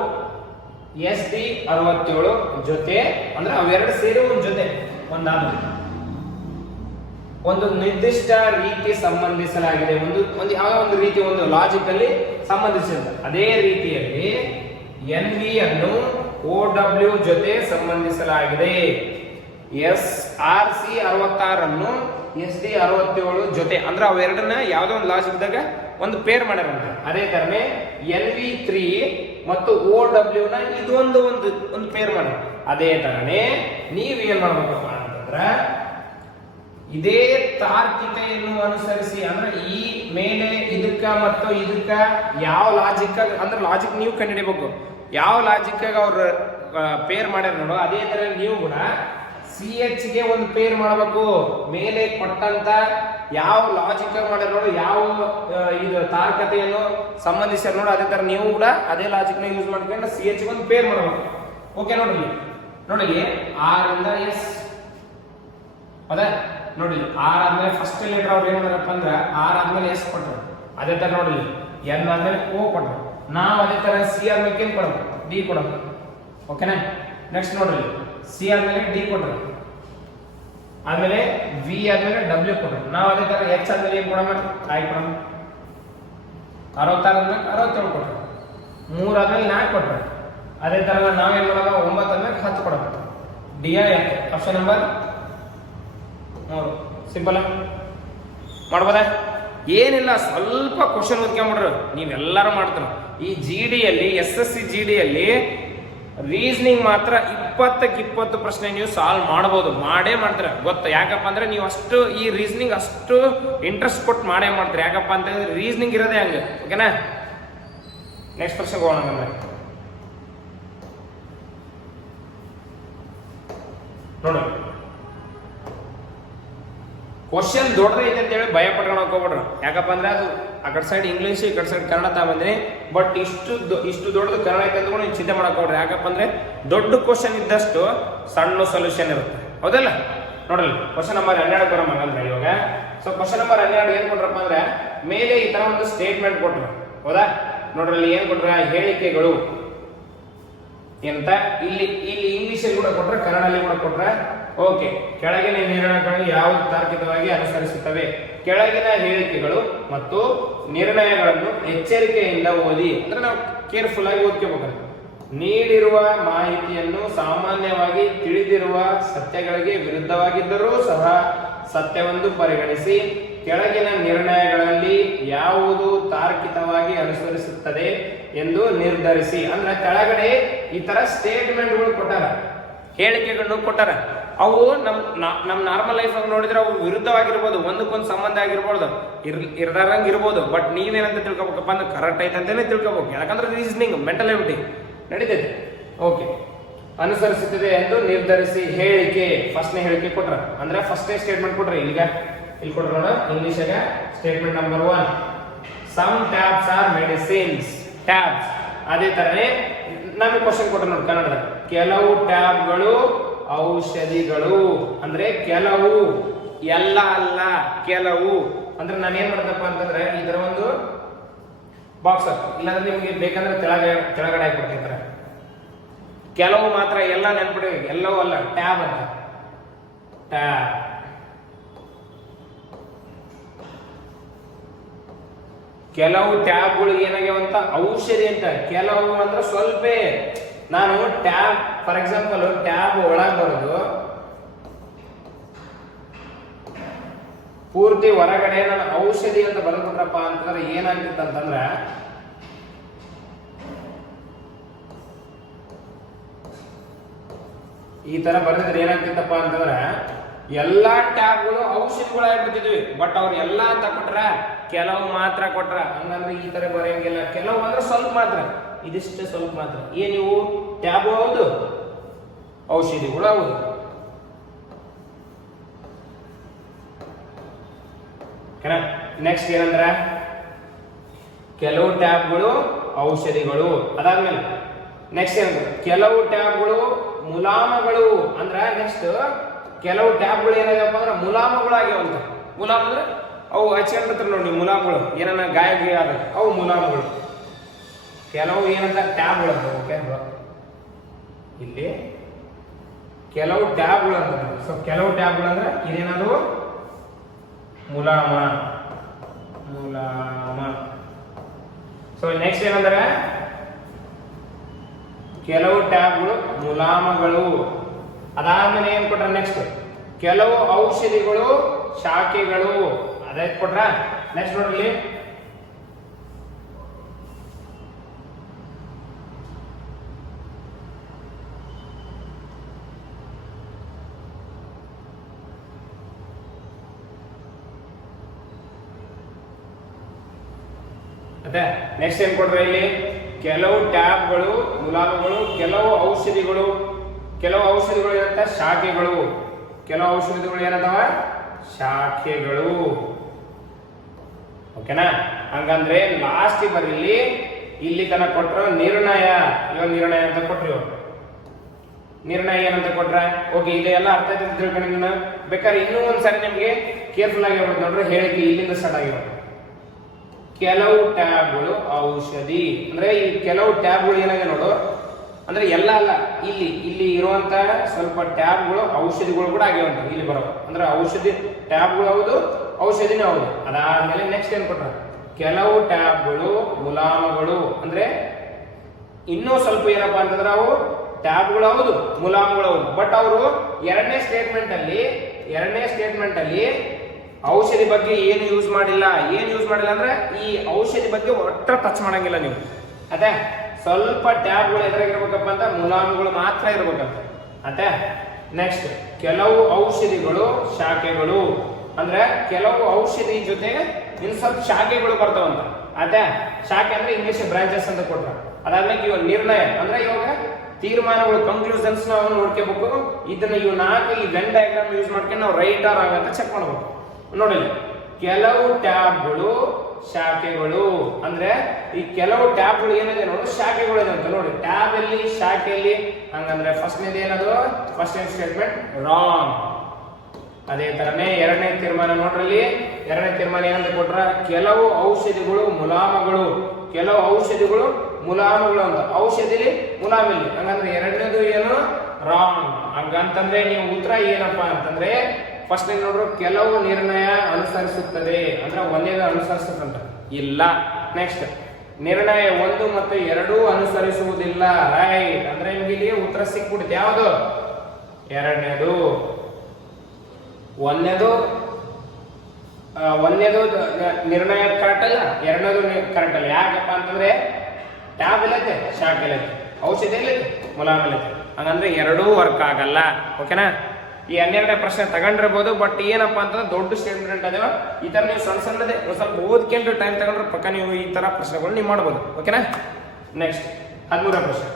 SD 67 ಜೊತೆ, ಅಂದ್ರೆ ಅವೆರಡು ಸೇರಿ ಒಂದು ಜೊತೆ ಒಂದಾದ ಒಂದು ನಿರ್ದಿಷ್ಟ ರೀತಿ ಸಂಬಂಧಿಸಲಾಗಿದೆ. ಒಂದು ಯಾವ ಒಂದು ರೀತಿ, ಒಂದು ಲಾಜಿಕ್ ಅಲ್ಲಿ ಸಂಬಂಧಿಸಿದ. ಅದೇ ರೀತಿಯಲ್ಲಿ NV ಅನ್ನು OW ಜೊತೆ ಸಂಬಂಧಿಸಲಾಗಿದೆ. RC 66 ಅನ್ನು SD 67 ಜೊತೆ, ಅಂದ್ರೆ ಅವೆರಡನ್ನ ಯಾವ್ದೋ ಒಂದು ಲಾಜಿಕ್ದಾಗ ಒಂದು ಪೇರ್ ಮಾಡ್ಯಾರ. ಅದೇ ತರನೇ NV3 ಮತ್ತು OW ನ ಇದು ಒಂದು ಪೇರ್ ಮಾಡ್ಯಾರ. ಅದೇ ತರನೇ ನೀವೇನ್ ಮಾಡ್ಬೇಕಪ್ಪ ಅಂತಂದ್ರ, ಇದೇ ತಾರ್ಕಿಕತೆಯನ್ನು ಅನುಸರಿಸಿ, ಅಂದ್ರೆ ಈ ಮೇಲೆ ಇದಕ್ಕ ಮತ್ತು ಇದಕ್ಕ ಯಾವ ಲಾಜಿಕ್, ಅಂದ್ರೆ ಲಾಜಿಕ್ ನೀವು ಕಂಡುಹಿಡಿಬೇಕು. ಯಾವ ಲಾಜಿಕ್ ಅವ್ರ ಪೇರ್ ಮಾಡ್ಯಾರ ನೋಡು, ಅದೇ ತರ ನೀವು ಕೂಡ CH ಗೆ ಒಂದು ಪೇರ್ ಮಾಡಬೇಕು. ಮೇಲೆ ಕೊಟ್ಟಂತ ಯಾವ ಲಾಜಿಕ್ ಮಾಡ್ಯಾರ ನೋಡು, ಯಾವ ಇದು ತಾರ್ಕತೆಯನ್ನು ಸಂಬಂಧಿಸ್ಯಾರ ನೋಡು, ಅದೇ ತರ ನೀವು ಕೂಡ ಅದೇ ಲಾಜಿಕ್ ನ ಯೂಸ್ ಮಾಡ್ಕೊಂಡು CH ಗೆ ಒಂದು ಪೇರ್ ಮಾಡಬೇಕು. ಓಕೆ ನೋಡಿ, R ಇಂದ S ಅದ ನೋಡಿ, R ಆದ್ಮೇಲೆ ಫಸ್ಟ್ ಲೆಟರ್ ಅವ್ರು ಏನ್ ಮಾಡ್ಯಾರಪ್ಪ ಅಂದ್ರ R ಆದ್ಮೇಲೆ S ಕೊಟ್ಟರು. ಅದೇ ತರ ನೋಡಿ N ಆದ್ಮೇಲೆ O ಕೊಟ್ಟರು. ನಾವು ಅದೇ ತರ C ಆದ್ಮೇಲೆ ಏನ್ ಕೊಡಬೇಕು? D ಕೊಡಬೇಕು. ಓಕೆನಾ. ನೆಕ್ಸ್ಟ್ ನೋಡ್ರಿ, ಸಿ ಆದ್ಮೇಲೆ ಡಿ ಕೊಡ್ರಿ, ಆಮೇಲೆ ವಿ ಆದ್ಮೇಲೆ ಡಬ್ಲ್ಯೂ ಕೊಡ್ರಿ. ನಾವು ಅದೇ ತರ ಎಚ್ ಆದ್ಮೇಲೆ ಏನ್ ಕೊಡೋಣ, ಐ ಕೊಡೋಣ. 66 ಆದ್ಮೇಲೆ 67 ಕೊಡ್ರಿ, 3 ಆದ್ಮೇಲೆ 4 ಕೊಡ್ರಿ. ಅದೇ ತರ ನಾವೇನ್ ಮಾಡೋಣ, 9 ಆದ್ಮೇಲೆ 10 ಕೊಡೋಣ. D I F option number 3. Simple ಮಾಡ್ಬೋದಾ? ಏನಿಲ್ಲ, ಸ್ವಲ್ಪ ಕ್ವಶನ್ ಓದ್ಕೊಂಡ್ಬಿಡ್ರಿ, ನೀವೆಲ್ಲರೂ ಮಾಡ್ತೀರ. ಈ ಜಿ ಡಿಯಲ್ಲಿ SSC GD ಯಲ್ಲಿ ರೀಸನಿಂಗ್ ಮಾತ್ರ 20ಕ್ಕೆ 20 ಪ್ರಶ್ನೆ ನೀವು ಸಾಲ್ವ್ ಮಾಡ್ಬೋದು, ಮಾಡೇ ಮಾಡ್ತೀರ. ಗೊತ್ತಾ ಯಾಕಪ್ಪ ಅಂದ್ರೆ ನೀವು ಅಷ್ಟು ಈ ರೀಸನಿಂಗ್ ಅಷ್ಟು ಇಂಟ್ರೆಸ್ಟ್ ಕೊಟ್ಟು ಮಾಡೇ ಮಾಡ್ತೀರಿ. ಯಾಕಪ್ಪ ಅಂತಂದ್ರೆ ರೀಸನಿಂಗ್ ಇರೋದೇ ಹಂಗೆ. ಓಕೆನಾ. ನೆಕ್ಸ್ಟ್ ಪ್ರಶ್ನೆಗೆ ಹೋಗೋಣ. ನೋಡಿ, ಕ್ವಶನ್ ದೊಡ್ಡದೈತೆ ಅಂತ ಹೇಳಿ ಭಯ ಪಟ್ಕೊಂಡು ಹೋಗ್ಬಿಡ್ರಿ. ಯಾಕಪ್ಪ ಅಂದ್ರೆ ಅದು ಆ ಕಡೆ ಸೈಡ್ ಇಂಗ್ಲೀಷ್, ಈ ಕಡೆ ಸೈಡ್ ಕನ್ನಡ ತಗೊಂಡ್ಬಂದ್ರಿ. ಬಟ್ ಇಷ್ಟು ದೊಡ್ಡದು ಕನ್ನಡ ಐತೆ ಅಂದ್ಕೊಂಡು ನೀವು ಚಿಂತೆ ಮಾಡಕ್ ಹೋಗ್ರಿ. ಯಾಕಪ್ಪ ಅಂದ್ರೆ ದೊಡ್ಡ ಕ್ವಶನ್ ಇದ್ದಷ್ಟು ಸಣ್ಣ ಸೊಲ್ಯೂಷನ್ ಇರುತ್ತೆ, ಹೌದಲ್ಲ? ನೋಡಲ್ಲ, ಕ್ವಶನ್ ನಂಬರ್ 12 ಬರೋ ಮಗಂದ್ರೆ ಇವಾಗ. ಸೊ ಕ್ವಶನ್ ನಂಬರ್ 12 ಏನ್ ಕೊಟ್ರಪ್ಪ ಅಂದ್ರೆ, ಮೇಲೆ ಈ ತರ ಒಂದು ಸ್ಟೇಟ್ಮೆಂಟ್ ಕೊಟ್ರು, ಹೌದಾ? ನೋಡ್ರಲ್ಲಿ ಏನ್ ಕೊಟ್ರ, ಹೇಳಿಕೆಗಳು ಎಂತ. ಇಲ್ಲಿ ಇಂಗ್ಲಿಷ್ ಅಲ್ಲಿ ಕೂಡ ಕೊಟ್ರೆ, ಕನ್ನಡಲ್ಲಿ ಕೂಡ ಕೊಟ್ರೆ. ಓಕೆ, ಕೆಳಗಿನ ನಿರ್ಣಯಗಳನ್ನು ಯಾವುದು ತಾರ್ಕಿಕವಾಗಿ ಅನುಸರಿಸುತ್ತವೆ? ಕೆಳಗಿನ ಹೇಳಿಕೆಗಳು ಮತ್ತು ನಿರ್ಣಯಗಳನ್ನು ಎಚ್ಚರಿಕೆಯಿಂದ ಓದಿ. ಅಂದ್ರೆ ನಾವು ಕೇರ್ಫುಲ್ ಆಗಿ ಓದ್ಕೋಬೇಕು. ನೀಡಿರುವ ಮಾಹಿತಿಯನ್ನು ಸಾಮಾನ್ಯವಾಗಿ ತಿಳಿದಿರುವ ಸತ್ಯಗಳಿಗೆ ವಿರುದ್ಧವಾಗಿದ್ದರೂ ಸಹ ಸತ್ಯವೆಂದು ಪರಿಗಣಿಸಿ ಕೆಳಗಿನ ನಿರ್ಣಯಗಳಲ್ಲಿ ಯಾವುದು ತಾರ್ಕಿಕವಾಗಿ ಅನುಸರಿಸುತ್ತದೆ ಎಂದು ನಿರ್ಧರಿಸಿ. ಅಂದ್ರೆ ಕೆಳಗಡೆ ಈ ತರ ಸ್ಟೇಟ್ಮೆಂಟ್ಗಳು ಕೊಟ್ಟಾರ, ಹೇಳಿಕೆಗಳನ್ನು ಕೊಟ್ಟಾರ. ಅವು ನಮ್ ನಾರ್ಮಲ್ ಲೈಫ್ ಆಗಿ ನೋಡಿದ್ರೆ ಅವು ವಿರುದ್ಧವಾಗಿರ್ಬೋದು, ಒಂದಕ್ಕೊಂದು ಸಂಬಂಧ ಆಗಿರ್ಬೋದು, ಇರ್ದಾರಂಗ್ ಇರ್ಬೋದು. ಬಟ್ ನೀವೇನಂತ ತಿಳ್ಕೊಬೇಕಪ್ಪ ಅಂದ್ರೆ ಕರೆಕ್ಟ್ ಐತೆ ಅಂತಾನೆ ತಿಳ್ಕೊಬೇಕು. ಯಾಕಂದ್ರೆ ರೀಸನಿಂಗ್ ಮೆಂಟಲ್ ಎಬಿಲಿಟಿ ನಡೀತೈತೆ. ಓಕೆ, ಅನುಸರಿಸುತ್ತದೆ ಎಂದು ನಿರ್ಧರಿಸಿ. ಹೇಳಿಕೆ, ಫಸ್ಟ್ನೇ ಹೇಳಿಕೆ ಕೊಟ್ರ ಅಂದ್ರೆ ಫಸ್ಟ್ನೇ ಸ್ಟೇಟ್ಮೆಂಟ್ ಕೊಟ್ರ. ಇಲ್ಲಿ ಕೊಟ್ರ ನೋಡ, ಇಂಗ್ಲಿಷಾಗ statement number 1, some tabs or medicines. Tabs ಅದೇ ತರನೇ ನಮಗೆ ಕ್ವಶನ್ ಕೊಟ್ರ ನೋಡಿ ಕನ್ನಡದ, ಕೆಲವು ಟ್ಯಾಬ್ಗಳು ಔಷಧಿಗಳು. ಅಂದ್ರೆ ಕೆಲವು, ಎಲ್ಲ ಅಲ್ಲ, ಕೆಲವು. ಅಂದ್ರೆ ನಾನು ಏನ್ ಮಾಡ್ದಪ್ಪ ಅಂತಂದ್ರೆ ಈ ತರ ಒಂದು ಬಾಕ್ಸ್, ಇಲ್ಲಾಂದ್ರೆ ನಿಮ್ಗೆ ಬೇಕಂದ್ರೆ ಕೆಳಗಡೆ ಹಾಕ್ಬಿಡ್ತಿರ್ತಾರೆ. ಕೆಲವು ಮಾತ್ರ, ಎಲ್ಲ ನೆನ್ಬಿಡಿ, ಎಲ್ಲವೂ ಅಲ್ಲ, ಟ್ಯಾಬ್ ಅಂತ. ಟ್ಯಾಬ್ ಕೆಲವು ಟ್ಯಾಬ್ಗಳಿಗೆ ಏನಾಗ್ಯಾವಂತ ಔಷಧಿ ಅಂತ. ಕೆಲವು ಅಂದ್ರೆ ಸ್ವಲ್ಪ. ನಾನು ಟ್ಯಾಬ್ ಫಾರ್ ಎಕ್ಸಾಂಪಲ್ ಟ್ಯಾಬ್ ಒಳಗೆ ಬರೋದು ಪೂರ್ತಿ ಹೊರಗಡೆ ನಾನು ಔಷಧಿ ಅಂತ ಬರ್ಬಿಟ್ರಪ್ಪ ಅಂತಂದ್ರೆ ಏನಾಗ್ತಿತ್ತು ಅಂತಂದ್ರೆ, ಈ ತರ ಬರೆದಿದ್ರೆ ಏನಾಗ್ತಿತ್ತಪ್ಪ ಅಂತಂದ್ರೆ ಎಲ್ಲಾ ಟ್ಯಾಬ್ಗಳು ಔಷಧಿಗಳು ಆಗ್ಬಿಟ್ಟಿದ್ವಿ. ಬಟ್ ಅವ್ರು ಎಲ್ಲಾ ಅಂತ ಕೊಟ್ರ, ಕೆಲವು ಮಾತ್ರ ಕೊಟ್ರ. ಹಂಗಂದ್ರೆ ಈ ತರ ಬರೆಯಂಗಿಲ್ಲ. ಕೆಲವು ಅಂದ್ರೆ ಸ್ವಲ್ಪ ಮಾತ್ರ, ಇದಿಷ್ಟೇ ಸ್ವಲ್ಪ ಮಾತ್ರ. ಏನಿವು ಟ್ಯಾಬ್ ಹೌದು, ಔಷಧಿಗಳು ಹೌದು. ನೆಕ್ಸ್ಟ್ ಏನಂದ್ರ, ಕೆಲವು ಟ್ಯಾಬ್ಗಳು ಔಷಧಿಗಳು. ಅದಾದ್ಮೇಲೆ ನೆಕ್ಸ್ಟ್ ಏನಂದ್ರೆ ಕೆಲವು ಟ್ಯಾಬ್ಗಳು ಮುಲಾಮಗಳು. ಅಂದ್ರ ನೆಕ್ಸ್ಟ್ ಕೆಲವು ಟ್ಯಾಬ್ಗಳು ಏನಾಗ್ಯಪ್ಪ ಅಂದ್ರೆ ಮುಲಾಮಗಳಾಗ್ಯಾವಂತ. ಮುಲಾಮ್ ಅಂದ್ರೆ ಅವು ಹಚ್ಕೊಂಡಿರ್ತಾರೆ ನೋಡಿ, ಮುಲಾಮ್ಗಳು ಏನನ್ನ ಗಾಯ ಆದ ಅವು ಮುಲಾಮ್ಗಳು. ಕೆಲವು ಏನಂತ ಟ್ಯಾಬ್ಗಳು ಅಂತ. ಓಕೆ, ಇಲ್ಲಿ ಕೆಲವು ಟ್ಯಾಬ್ಗಳು ಅಂತ. ಸೊ ಕೆಲವು ಟ್ಯಾಬ್ಗಳು ಅಂದ್ರೆ ಇದೇನದು ಮುಲಾಮ. ಸೊ ನೆಕ್ಸ್ಟ್ ಏನಂದ್ರೆ ಕೆಲವು ಟ್ಯಾಬ್ಗಳು ಮುಲಾಮಗಳು. ಅದಾದ್ಮೇಲೆ ಏನ್ ಕೊಟ್ರ, ನೆಕ್ಸ್ಟ್ ಕೆಲವು ಔಷಧಿಗಳು ಶಾಖೆಗಳು. ಅದೇ ಕೊಟ್ರ. ನೆಕ್ಸ್ಟ್ ನೋಡ್ರಿ, ಅದೇ ನೆಕ್ಸ್ಟ್ ಏನ್ ಕೊಟ್ರ, ಇಲ್ಲಿ ಕೆಲವು ಟ್ಯಾಬ್ಗಳು ಮುಲಾಮಗಳು, ಕೆಲವು ಔಷಧಿಗಳು. ಕೆಲವು ಔಷಧಿಗಳು ಏನಂತ ಶಾಖೆಗಳು. ಕೆಲವು ಔಷಧಿಗಳು ಏನಂತವ ಶಾಖೆಗಳು. ಓಕೆನಾ. ಹಂಗಂದ್ರೆ ಲಾಸ್ಟ್ ಬರೀಲಿ, ಇಲ್ಲಿ ತನಕ ಕೊಟ್ರ ನಿರ್ಣಯ. ಇವಾಗ ನಿರ್ಣಯ ಅಂತ ಕೊಟ್ರಿ. ನಿರ್ಣಯ ಏನಂತ ಕೊಟ್ರ. ಓಕೆ, ಇದೆಲ್ಲ ಅರ್ಥ ಆಯ್ತು ತಿಳ್ಕೊಂಡು ಬೇಕಾದ್ರೆ ಇನ್ನೂ ಒಂದ್ಸರಿ ನಿಮ್ಗೆ ಕೇರ್ಫುಲ್ ಆಗಿರ್ಬೋದು ನೋಡ್ರಿ. ಹೇಳಿಕೆ ಇಲ್ಲಿಂದ ಸ್ಟಾರ್ಟ್ ಆಗಿರೋದು. ಕೆಲವು ಟ್ಯಾಬ್ಗಳು ಔಷಧಿ ಅಂದ್ರೆ ಈ ಕೆಲವು ಟ್ಯಾಬ್ಗಳು ಏನಾಗಿದೆ ನೋಡು, ಅಂದ್ರೆ ಎಲ್ಲ ಎಲ್ಲ ಅಲ್ಲ, ಇಲ್ಲಿ ಇರುವಂತ ಸ್ವಲ್ಪ ಟ್ಯಾಬ್ಗಳು ಔಷಧಿಗಳು ಕೂಡ ಆಗಿವಂತ ಇಲ್ಲಿ ಬರೋ ಅಂದ್ರೆ ಔಷಧಿ ಟ್ಯಾಬ್ಗಳು ಹೌದು, ಔಷಧಿನೇ ಹೌದು. ಅದಾದ್ಮೇಲೆ ನೆಕ್ಸ್ಟ್ ಏನ್ ಕೊಟ್ಟ, ಕೆಲವು ಟ್ಯಾಬ್ಗಳು ಮುಲಾಮುಗಳು ಅಂದ್ರೆ ಇನ್ನೂ ಸ್ವಲ್ಪ ಏನಪ್ಪಾ ಅಂತಂದ್ರೆ ಅವು ಟ್ಯಾಬ್ಗಳು ಹೌದು, ಮುಲಾಮುಗಳು ಹೌದು. ಬಟ್ ಅವರು ಎರಡನೇ ಸ್ಟೇಟ್ಮೆಂಟ್ ಅಲ್ಲಿ ಔಷಧಿ ಬಗ್ಗೆ ಏನು ಯೂಸ್ ಮಾಡಿಲ್ಲ ಅಂದ್ರೆ ಈ ಔಷಧಿ ಬಗ್ಗೆ ಒಟ್ಟ ಟಚ್ ಮಾಡಂಗಿಲ್ಲ ನೀವು. ಅದೇ ಸ್ವಲ್ಪ ಟ್ಯಾಬ್ಗಳು ಎದುರಾಗಿರ್ಬೇಕಪ್ಪ ಅಂತ ಮುಲಾಮುಗಳು ಮಾತ್ರ ಇರ್ಬೇಕಂತ. ಅದೇ ನೆಕ್ಸ್ಟ್ ಕೆಲವು ಔಷಧಿಗಳು ಶಾಖೆಗಳು ಅಂದ್ರೆ ಕೆಲವು ಔಷಧಿ ಜೊತೆಗೆ ಇನ್ನು ಸ್ವಲ್ಪ ಶಾಖೆಗಳು ಬರ್ತಾವಂತ. ಅದೇ ಶಾಖೆ ಅಂದ್ರೆ ಇಂಗ್ಲಿಷ್ ಬ್ರಾಂಚಸ್ ಅಂತ ಕೊಟ್ರ. ಅದಾದ್ಮೇಲೆ ಇವಾಗ ನಿರ್ಣಯ ಅಂದ್ರೆ ಇವಾಗ ತೀರ್ಮಾನಗಳು ಕನ್ಕ್ಲೂಷನ್ಸ್ ನಾವು ನೋಡ್ಕೋಬೇಕು. ಇದನ್ನ ಇವು ನಾಲ್ಕು ಈ ವೆನ್ ಡಯಾಗ್ರಾಮ್ ಯೂಸ್ ಮಾಡ್ಕೊಂಡು ನಾವು ರೈಟ್ ಆರ್ ಆಗಂತ ಚೆಕ್ ಮಾಡ್ಬೇಕು. ನೋಡಿ, ಕೆಲವು ಟ್ಯಾಬ್ಗಳು ಶಾಖೆಗಳು ಅಂದ್ರೆ ಈ ಕೆಲವು ಟ್ಯಾಬ್ಗಳು ಏನಿದೆ ನೋಡು ಶಾಖೆಗಳು ಇದೆ ಅಂತ ನೋಡಿ. ಟ್ಯಾಬ್ ಅಲ್ಲಿ ಶಾಖೆಯಲ್ಲಿ ಹಂಗಂದ್ರೆ ಫಸ್ಟ್ನೇದು ಏನದು, ಫಸ್ಟ್ ಸ್ಟೇಟ್ಮೆಂಟ್ ರಾಂಗ್. ಅದೇ ತರನೇ ಎರಡನೇ ತೀರ್ಮಾನ ನೋಡ್ರಲ್ಲಿ, ಎರಡನೇ ತೀರ್ಮಾನ ಏನಂತ ಕೊಟ್ರ, ಕೆಲವು ಔಷಧಿಗಳು ಮುಲಾಮಗಳು, ಕೆಲವು ಔಷಧಿಗಳು ಮುಲಾಮಗಳು ಅಂತ. ಔಷಧಿಲಿ ಮುಲಾಮಿಲ್ಲಿ ಹಂಗಂದ್ರೆ ಎರಡನೇದು ಏನು ರಾಂಗ್. ಹಂಗಂತಂದ್ರೆ ನೀವು ಉತ್ತರ ಏನಪ್ಪಾ ಅಂತಂದ್ರೆ ಫಸ್ಟ್ ನೋಡ್ರು ಕೆಲವು ನಿರ್ಣಯ ಅನುಸರಿಸುತ್ತದೆ ಅಂದ್ರೆ ಒಂದೇದು ಅನುಸರಿಸುತ್ತಂತ ಇಲ್ಲ. ನೆಕ್ಸ್ಟ್ ನಿರ್ಣಯ 1 ಮತ್ತು 2 ಅನುಸರಿಸುವುದಿಲ್ಲ. ರೈಟ್ ಅಂದ್ರೆ ನಿಮ್ಗೆ ಇಲ್ಲಿ ಉತ್ತರ ಸಿಕ್ಬಿಡುತ್ತೆ. ಯಾವುದು ಎರಡನೇದು. ಒಂದೇದು ನಿರ್ಣಯ ಕರೆಕ್ಟ್ ಅಲ್ಲ, ಎರಡನೇದು ಕರೆಕ್ಟ್ ಅಲ್ಲ. ಯಾಕಪ್ಪ ಅಂತಂದ್ರೆ ಟ್ಯಾಬ್ ಇಲ್ಲೈತೆ, ಶಾಕ್ ಇಲ್ಲೈತೆ, ಔಷಧಿ ಇಲ್ಲೈತೆ, ಮುಲಾಮ್ ಇಲ್ಲೈತೆ. ಹಂಗಂದ್ರೆ ಎರಡೂ ವರ್ಕ್ ಆಗಲ್ಲ. ಓಕೆನಾ? ಈ 12ನೇ ಪ್ರಶ್ನೆ ತಗೊಂಡಿರ್ಬೋದು, ಬಟ್ ಏನಪ್ಪಾ ಅಂತಂದ್ರೆ ದೊಡ್ಡ ಸ್ಟೇಟ್ಮೆಂಟ್ ಅದೇವ ಈ ತರ ನೀವು ಸಣ್ಣದೇ ಸ್ವಲ್ಪ ಓದ್ಕೊಂಡು ಟೈಮ್ ತಗೊಂಡ್ರೆ ಪಕ್ಕ ನೀವು ಈ ತರ ಪ್ರಶ್ನೆಗಳು ನೀವು ಮಾಡ್ಬೋದು. ಓಕೆನಾ? ನೆಕ್ಸ್ಟ್ 13ನೇ ಪ್ರಶ್ನೆ.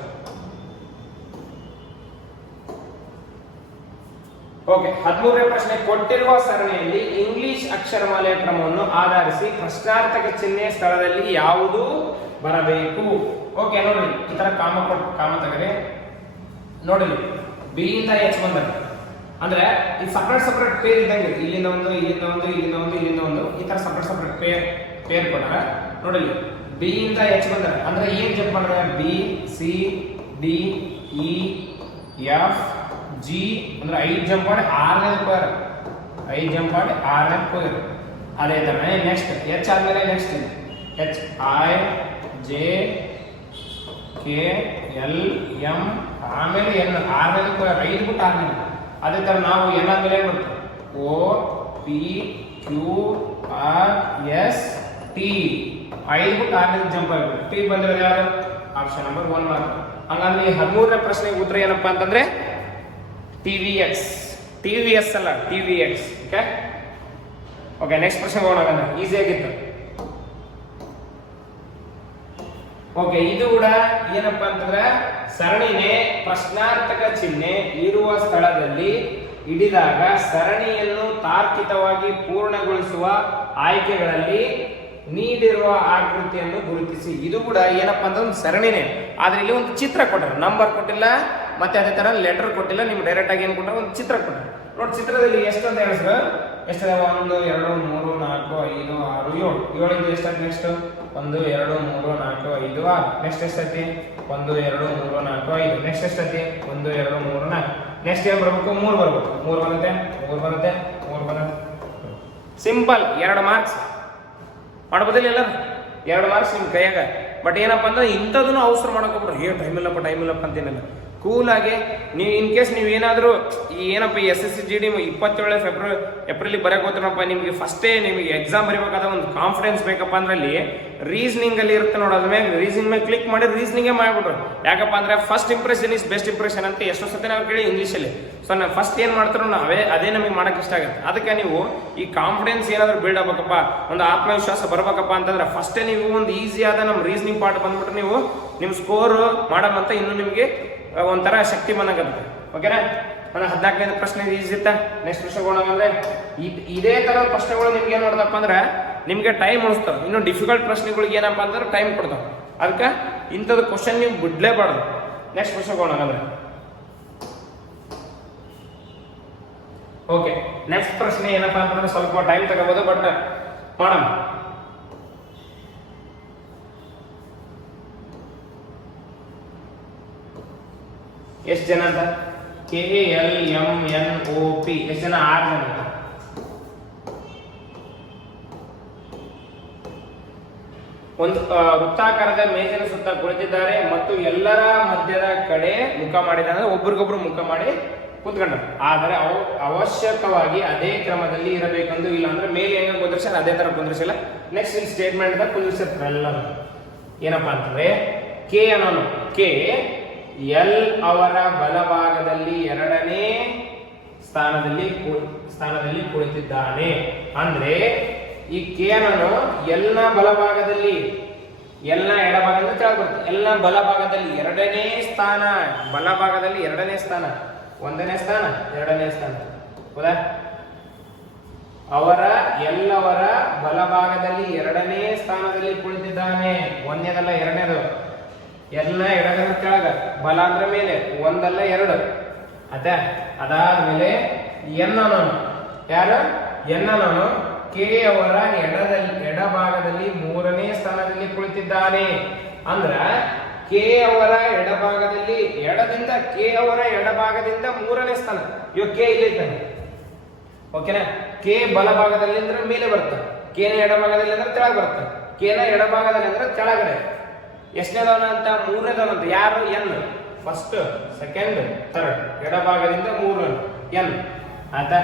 ಓಕೆ, 13ನೇ ಪ್ರಶ್ನೆ. ಕೊಟ್ಟಿರುವ ಸರಣಿಯಲ್ಲಿ ಇಂಗ್ಲಿಷ್ ಅಕ್ಷರಮಾಲೆಯ ಕ್ರಮವನ್ನು ಆಧರಿಸಿ ಪ್ರಶ್ನಾರ್ಥಕ ಚಿಹ್ನೆ ಸ್ಥಳದಲ್ಲಿ ಯಾವುದು ಬರಬೇಕು? ಓಕೆ, ನೋಡಿ ಈ ತರ ಕಾಮ ತೆಗೆದೆ ನೋಡಿ. ಬಿ ಇಂದ ಎಚ್ ಬಂದಾಗ ಅಂದ್ರೆ ಈ ಸಪರೇಟ್ ಪೇರ್ ಇದ್ದಂಗೆ ಇಲ್ಲಿಂದ ಒಂದು ಈ ತರ ಸಪರೇಟ್ ಪೇರ್ ಕೊಟ್ಟಾರ ನೋಡಿ. ಬಿ ಇಂದ ಎಚ್ ಬಂದಾಗ ಅಂದ್ರೆ ಏನ್ ಜಂಪ್ ಮಾಡಿದ್ರೆ B C D E F G ಅಂದ್ರೆ 5 ಜಂಪ್ ಮಾಡಿ 6ನೇ ಪೇರ್, 5 ಜಂಪ್ ಮಾಡಿ 6ನೇ ಪೇರ್. ಅದೇ ತರ ನೆಕ್ಸ್ಟ್ ಎಚ್ ಆದ್ಮೇಲೆ next H I J K L M ಆಮೇಲೆ ಎನ್ 6ನೇ ಪೇರ್, 5 ಬಿಟ್ಟು 6ನೇ. ಅದೇ ತರ ನಾವು ಏನಾದ್ಮೇಲೆ ಏನ್ ಮಾಡ್ತೀವಿ O P Q R S T 5 ಬಿಟ್ಟು 6ನೇ ಜಂಪ್ ಆಗ್ಬೇಕು. ಟಿ ಬಂದಿರೋದು ಯಾರು? ಆಪ್ಷನ್ ನಂಬರ್ 1 ಮಾತ್ರ. ಹಂಗಂದ್ರೆ ಈ 13ನೇ ಪ್ರಶ್ನೆಗೆ ಉತ್ತರ ಏನಪ್ಪಾ ಅಂತಂದ್ರೆ ಟಿವಿಎಸ್ ಅಲ್ಲ ಟಿವಿಎಕ್ಸ್. ಓಕೆ, ನೆಕ್ಸ್ಟ್ ಪ್ರಶ್ನೆ ಹೋಗೋಣ. ಈಸಿ ಆಗಿತ್ತು. ಓಕೆ, ಇದು ಕೂಡ ಏನಪ್ಪಾ ಅಂತಂದ್ರೆ ಸರಣಿನೇ ಪ್ರಶ್ನಾರ್ಥಕ ಚಿಹ್ನೆ ಇರುವ ಸ್ಥಳದಲ್ಲಿ ಹಿಡಿದಾಗ ಸರಣಿಯನ್ನು ತಾರ್ಕಿಕವಾಗಿ ಪೂರ್ಣಗೊಳಿಸುವ ಆಯ್ಕೆಗಳಲ್ಲಿ ನೀಡಿರುವ ಆಕೃತಿಯನ್ನು ಗುರುತಿಸಿ. ಇದು ಕೂಡ ಏನಪ್ಪಾ ಅಂತ ಒಂದು ಸರಣಿನೇ, ಆದ್ರೆ ಇಲ್ಲಿ ಒಂದು ಚಿತ್ರ ಕೊಟ್ಟರು, ನಂಬರ್ ಕೊಟ್ಟಿಲ್ಲ, ಮತ್ತೆ ಅದೇ ತರ ಲೆಟರ್ ಕೊಟ್ಟಿಲ್ಲ. ನಿಮ್ಗೆ ಡೈರೆಕ್ಟ್ ಆಗಿ ಏನ್ ಕೊಟ್ಟರು, ಒಂದು ಚಿತ್ರ ಕೊಟ್ಟರು. ನೋಡಿ ಚಿತ್ರದಲ್ಲಿ ಎಷ್ಟು ಅಂತ ಹೇಳಿದ್ರು, ಎಷ್ಟು 1 2 3 4 5 6 7 7 ಎಷ್ಟಾಯ್ತು? ನೆಕ್ಸ್ಟ್ 1 2 3 4 5 6. ನೆಕ್ಸ್ಟ್ ಎಷ್ಟೈತಿ? 1 2 3 4 5. ನೆಕ್ಸ್ಟ್ ಎಷ್ಟೈತಿ? 1 2 3 4. ನೆಕ್ಸ್ಟ್ ಏನ್ ಬರ್ಬೇಕು? 3 ಬರ್ಬೇಕು. 3 ಬರುತ್ತೆ, 3 ಬರುತ್ತೆ, 3 ಬರುತ್ತೆ. ಸಿಂಪಲ್ 2 ಮಾರ್ಕ್ಸ್ ಮಾಡ್ಬೋದಿಲ್ಲ ಎಲ್ಲ 2 ಮಾರ್ಕ್ಸ್ ನಿಮ್ ಕೈಯಾಗ. ಬಟ್ ಏನಪ್ಪಾ ಅಂದ್ರೆ ಇಂಥದನ್ನು ಅವಸರ ಮಾಡಕೋಬಿಟ್ರೆ ಟೈಮ್ ಇಲ್ಲಪ್ಪ ಅಂತೇನಿಲ್ಲ. ಕೂಲ್ ಆಗಿ ನೀವು ಇನ್ ಕೇಸ್ ನೀವು ಏನಾದರೂ ಏನಪ್ಪ SSC GD 27 ಏಪ್ರಿಲ್ ಬರಕ್ಕೆ ಹೋಗ್ತಾರಪ್ಪ, ನಿಮಗೆ ಫಸ್ಟೇ ನಿಮಗೆ ಎಕ್ಸಾಮ್ ಬರೀಬೇಕಾದ ಒಂದು ಕಾನ್ಫಿಡೆನ್ಸ್ ಬೇಕಪ್ಪ ಅಂದ್ರೆ ಅಲ್ಲಿ ರೀಸನಿಂಗ್ ಅಲ್ಲಿ ಇರುತ್ತೆ ನೋಡಿ. ಅದ್ಮೇಲೆ ರೀಸನಿಂಗ್ ಮೇಲೆ ಕ್ಲಿಕ್ ಮಾಡಿ ರೀಸನಿಂಗೇ ಮಾಡ್ಬಿಟ್ರು. ಯಾಕಪ್ಪ ಅಂದ್ರೆ first impression is best impression ಅಂತ ಎಷ್ಟೋ ಸತಿ ನಾವು ಕೇಳಿ ಇಂಗ್ಲೀಷಲ್ಲಿ. ಸೊ ನಾವು ಫಸ್ಟ್ ಏನು ಮಾಡ್ತಾರೋ ಅದೇ ನಮಗೆ ಮಾಡಕ್ಕೆ ಇಷ್ಟ ಆಗುತ್ತೆ. ಅದಕ್ಕೆ ನೀವು ಈ ಕಾನ್ಫಿಡೆನ್ಸ್ ಏನಾದರೂ ಬಿಲ್ಡ್ ಆಗ್ಬೇಕಪ್ಪ, ಒಂದು ಆತ್ಮವಿಶ್ವಾಸ ಬರ್ಬೇಕಪ್ಪ ಅಂತಂದ್ರೆ ಫಸ್ಟೇ ನೀವು ಒಂದು ಈಸಿ ಆದ ನಮ್ಮ ರೀಸನಿಂಗ್ ಪಾರ್ಟ್ ಬಂದ್ಬಿಟ್ರೆ ನೀವು ನಿಮ್ಮ ಸ್ಕೋರ್ ಮಾಡಮಂತ ಇನ್ನೂ ನಿಮಗೆ ಒಂಥರ ಶಕ್ತಿ ಬಂದಾಗತ್ತೆ. ಓಕೆನಾ? ಒಂದು 14ನೇ ಪ್ರಶ್ನೆ ಈಸಿ ಇತ್ತ. ನೆಕ್ಸ್ಟ್ ಪ್ರಶ್ನೆ ಹೋಗೋಣ. ಇದೇ ತರ ಪ್ರಶ್ನೆಗಳು ನಿಮ್ಗೆ ಏನ್ ಮಾಡ್ದಪ್ಪ ಅಂದ್ರೆ ನಿಮ್ಗೆ ಟೈಮ್ ಉಳಿಸ್ತಾವ. ಇನ್ನು ಡಿಫಿಕಲ್ಟ್ ಪ್ರಶ್ನೆಗಳಿಗೆ ಏನಪ್ಪಾ ಅಂದ್ರೆ ಟೈಮ್ ಕೊಡ್ತಾವ. ಅದಕ್ಕೆ ಇಂಥದ್ದು ಕ್ವಶನ್ ನೀವು ಬಿಡ್ಲೇಬಾರ್ದು. ನೆಕ್ಸ್ಟ್ ಪ್ರಶ್ನೆ ಹೋಗೋಣ. ಓಕೆ, ನೆಕ್ಸ್ಟ್ ಪ್ರಶ್ನೆ ಏನಪ್ಪಾ ಅಂತಂದ್ರೆ ಸ್ವಲ್ಪ ಟೈಮ್ ತಗೋಬಹುದು, ಬಟ್ ಮಾಡೋಣ. ಎಷ್ಟು ಜನ ಅಂತ? KLMNOP ಎಷ್ಟು ಜನ? 6 ಜನ. ಒಂದು ವೃತ್ತಾಕಾರದ ಮೇಜಿನ ಸುತ್ತ ಕುಳಿತಿದ್ದಾರೆ ಮತ್ತು ಎಲ್ಲರ ಮಧ್ಯದ ಕಡೆ ಮುಖ ಮಾಡಿದ್ದಾರೆ, ಒಬ್ರಿಗೊಬ್ರು ಮುಖ ಮಾಡಿ ಕುತ್ಕೊಂಡ್ರು. ಆದರೆ ಅವು ಅವಶ್ಯಕವಾಗಿ ಅದೇ ಕ್ರಮದಲ್ಲಿ ಇರಬೇಕೆಂದು ಇಲ್ಲ. ಅಂದ್ರೆ ಮೇಲೆ ಹೆಂಗ ಕುಂದ್ರಿಸ್ಯಾರ ಅದೇ ತರ ಕುಂದ್ರಿಸಿಲ್ಲ. ನೆಕ್ಸ್ಟ್ ಇಲ್ಲಿ ಸ್ಟೇಟ್ಮೆಂಟ್ ಕುಂದ್ರಿಸಿರ್ತಾರೆ ಎಲ್ಲರೂ. ಏನಪ್ಪಾ ಅಂತಂದ್ರೆ ಕೆ ಅನ್ನೋನು ಕೆ ಎಲ್ ಅವರ ಬಲಭಾಗದಲ್ಲಿ 2ನೇ ಸ್ಥಾನದಲ್ಲಿ ಕುಳಿತಿದ್ದಾನೆ. ಅಂದ್ರೆ ಈ ಕೆ ಅನ್ನೋನು ಎಲ್ನ ಬಲಭಾಗದಲ್ಲಿ, ಎಲ್ನ ಎಡಭಾಗದಿಂದ ಕೆಳಗೆ ಬರುತ್ತೆ. ಎಲ್ನ ಬಲಭಾಗದಲ್ಲಿ 2ನೇ ಸ್ಥಾನ, ಬಲಭಾಗದಲ್ಲಿ 2ನೇ ಸ್ಥಾನ, 1ನೇ ಸ್ಥಾನ 2ನೇ ಸ್ಥಾನ. ಹೌದಾ? ಎಲ್ಲವರ ಬಲಭಾಗದಲ್ಲಿ 2ನೇ ಸ್ಥಾನದಲ್ಲಿ ಕುಳಿತಿದ್ದಾನೆ. 1ನೇದಲ್ಲ 2ನೇದು. ಎಲ್ಲ ಎಡಗದ ಕೆಳಗ, ಬಲ ಅಂದ್ರೆ ಮೇಲೆ, 1 ಅಲ್ಲ 2. ಅದಾದ್ಮೇಲೆ ಎನ್ ಅನ್ನೋನು ಯಾರು? ಎನ್ ಅನ್ನೋನು ಕೆ ಅವರ ಎಡಭಾಗದಲ್ಲಿ 3ನೇ ಸ್ಥಾನದಲ್ಲಿ ಕುಳಿತಿದ್ದಾನೆ. ಅಂದ್ರ ಕೆ ಅವರ ಎಡಭಾಗದಲ್ಲಿ ಕೆ ಅವರ ಎಡಭಾಗದಿಂದ 3ನೇ ಸ್ಥಾನ. ಇವಾಗ ಕೆ ಇಲ್ಲಿ ಇದ್ದಾನೆ. ಓಕೆನಾ? ಕೆ ಬಲಭಾಗದಲ್ಲಿ ಅಂದ್ರೆ ಮೇಲೆ ಬರುತ್ತೆ, ಕೆನ ಎಡಭಾಗದಲ್ಲಿ ಅಂದ್ರೆ ಕೆಳಗೆ ಬರುತ್ತೆ. ಕೆನ ಎಡಭಾಗದಲ್ಲಿ ಅಂದ್ರೆ ಕೆಳಗಡೆ. ಎಷ್ಟನೇದವನ ಅಂತ? 3ನೇದವನ ಅಂತ. ಯಾರು? ಎನ್. First, second, third. ಎಡಭಾಗದಿಂದ 3 ಎನ್. ಆಯ್ತಾ?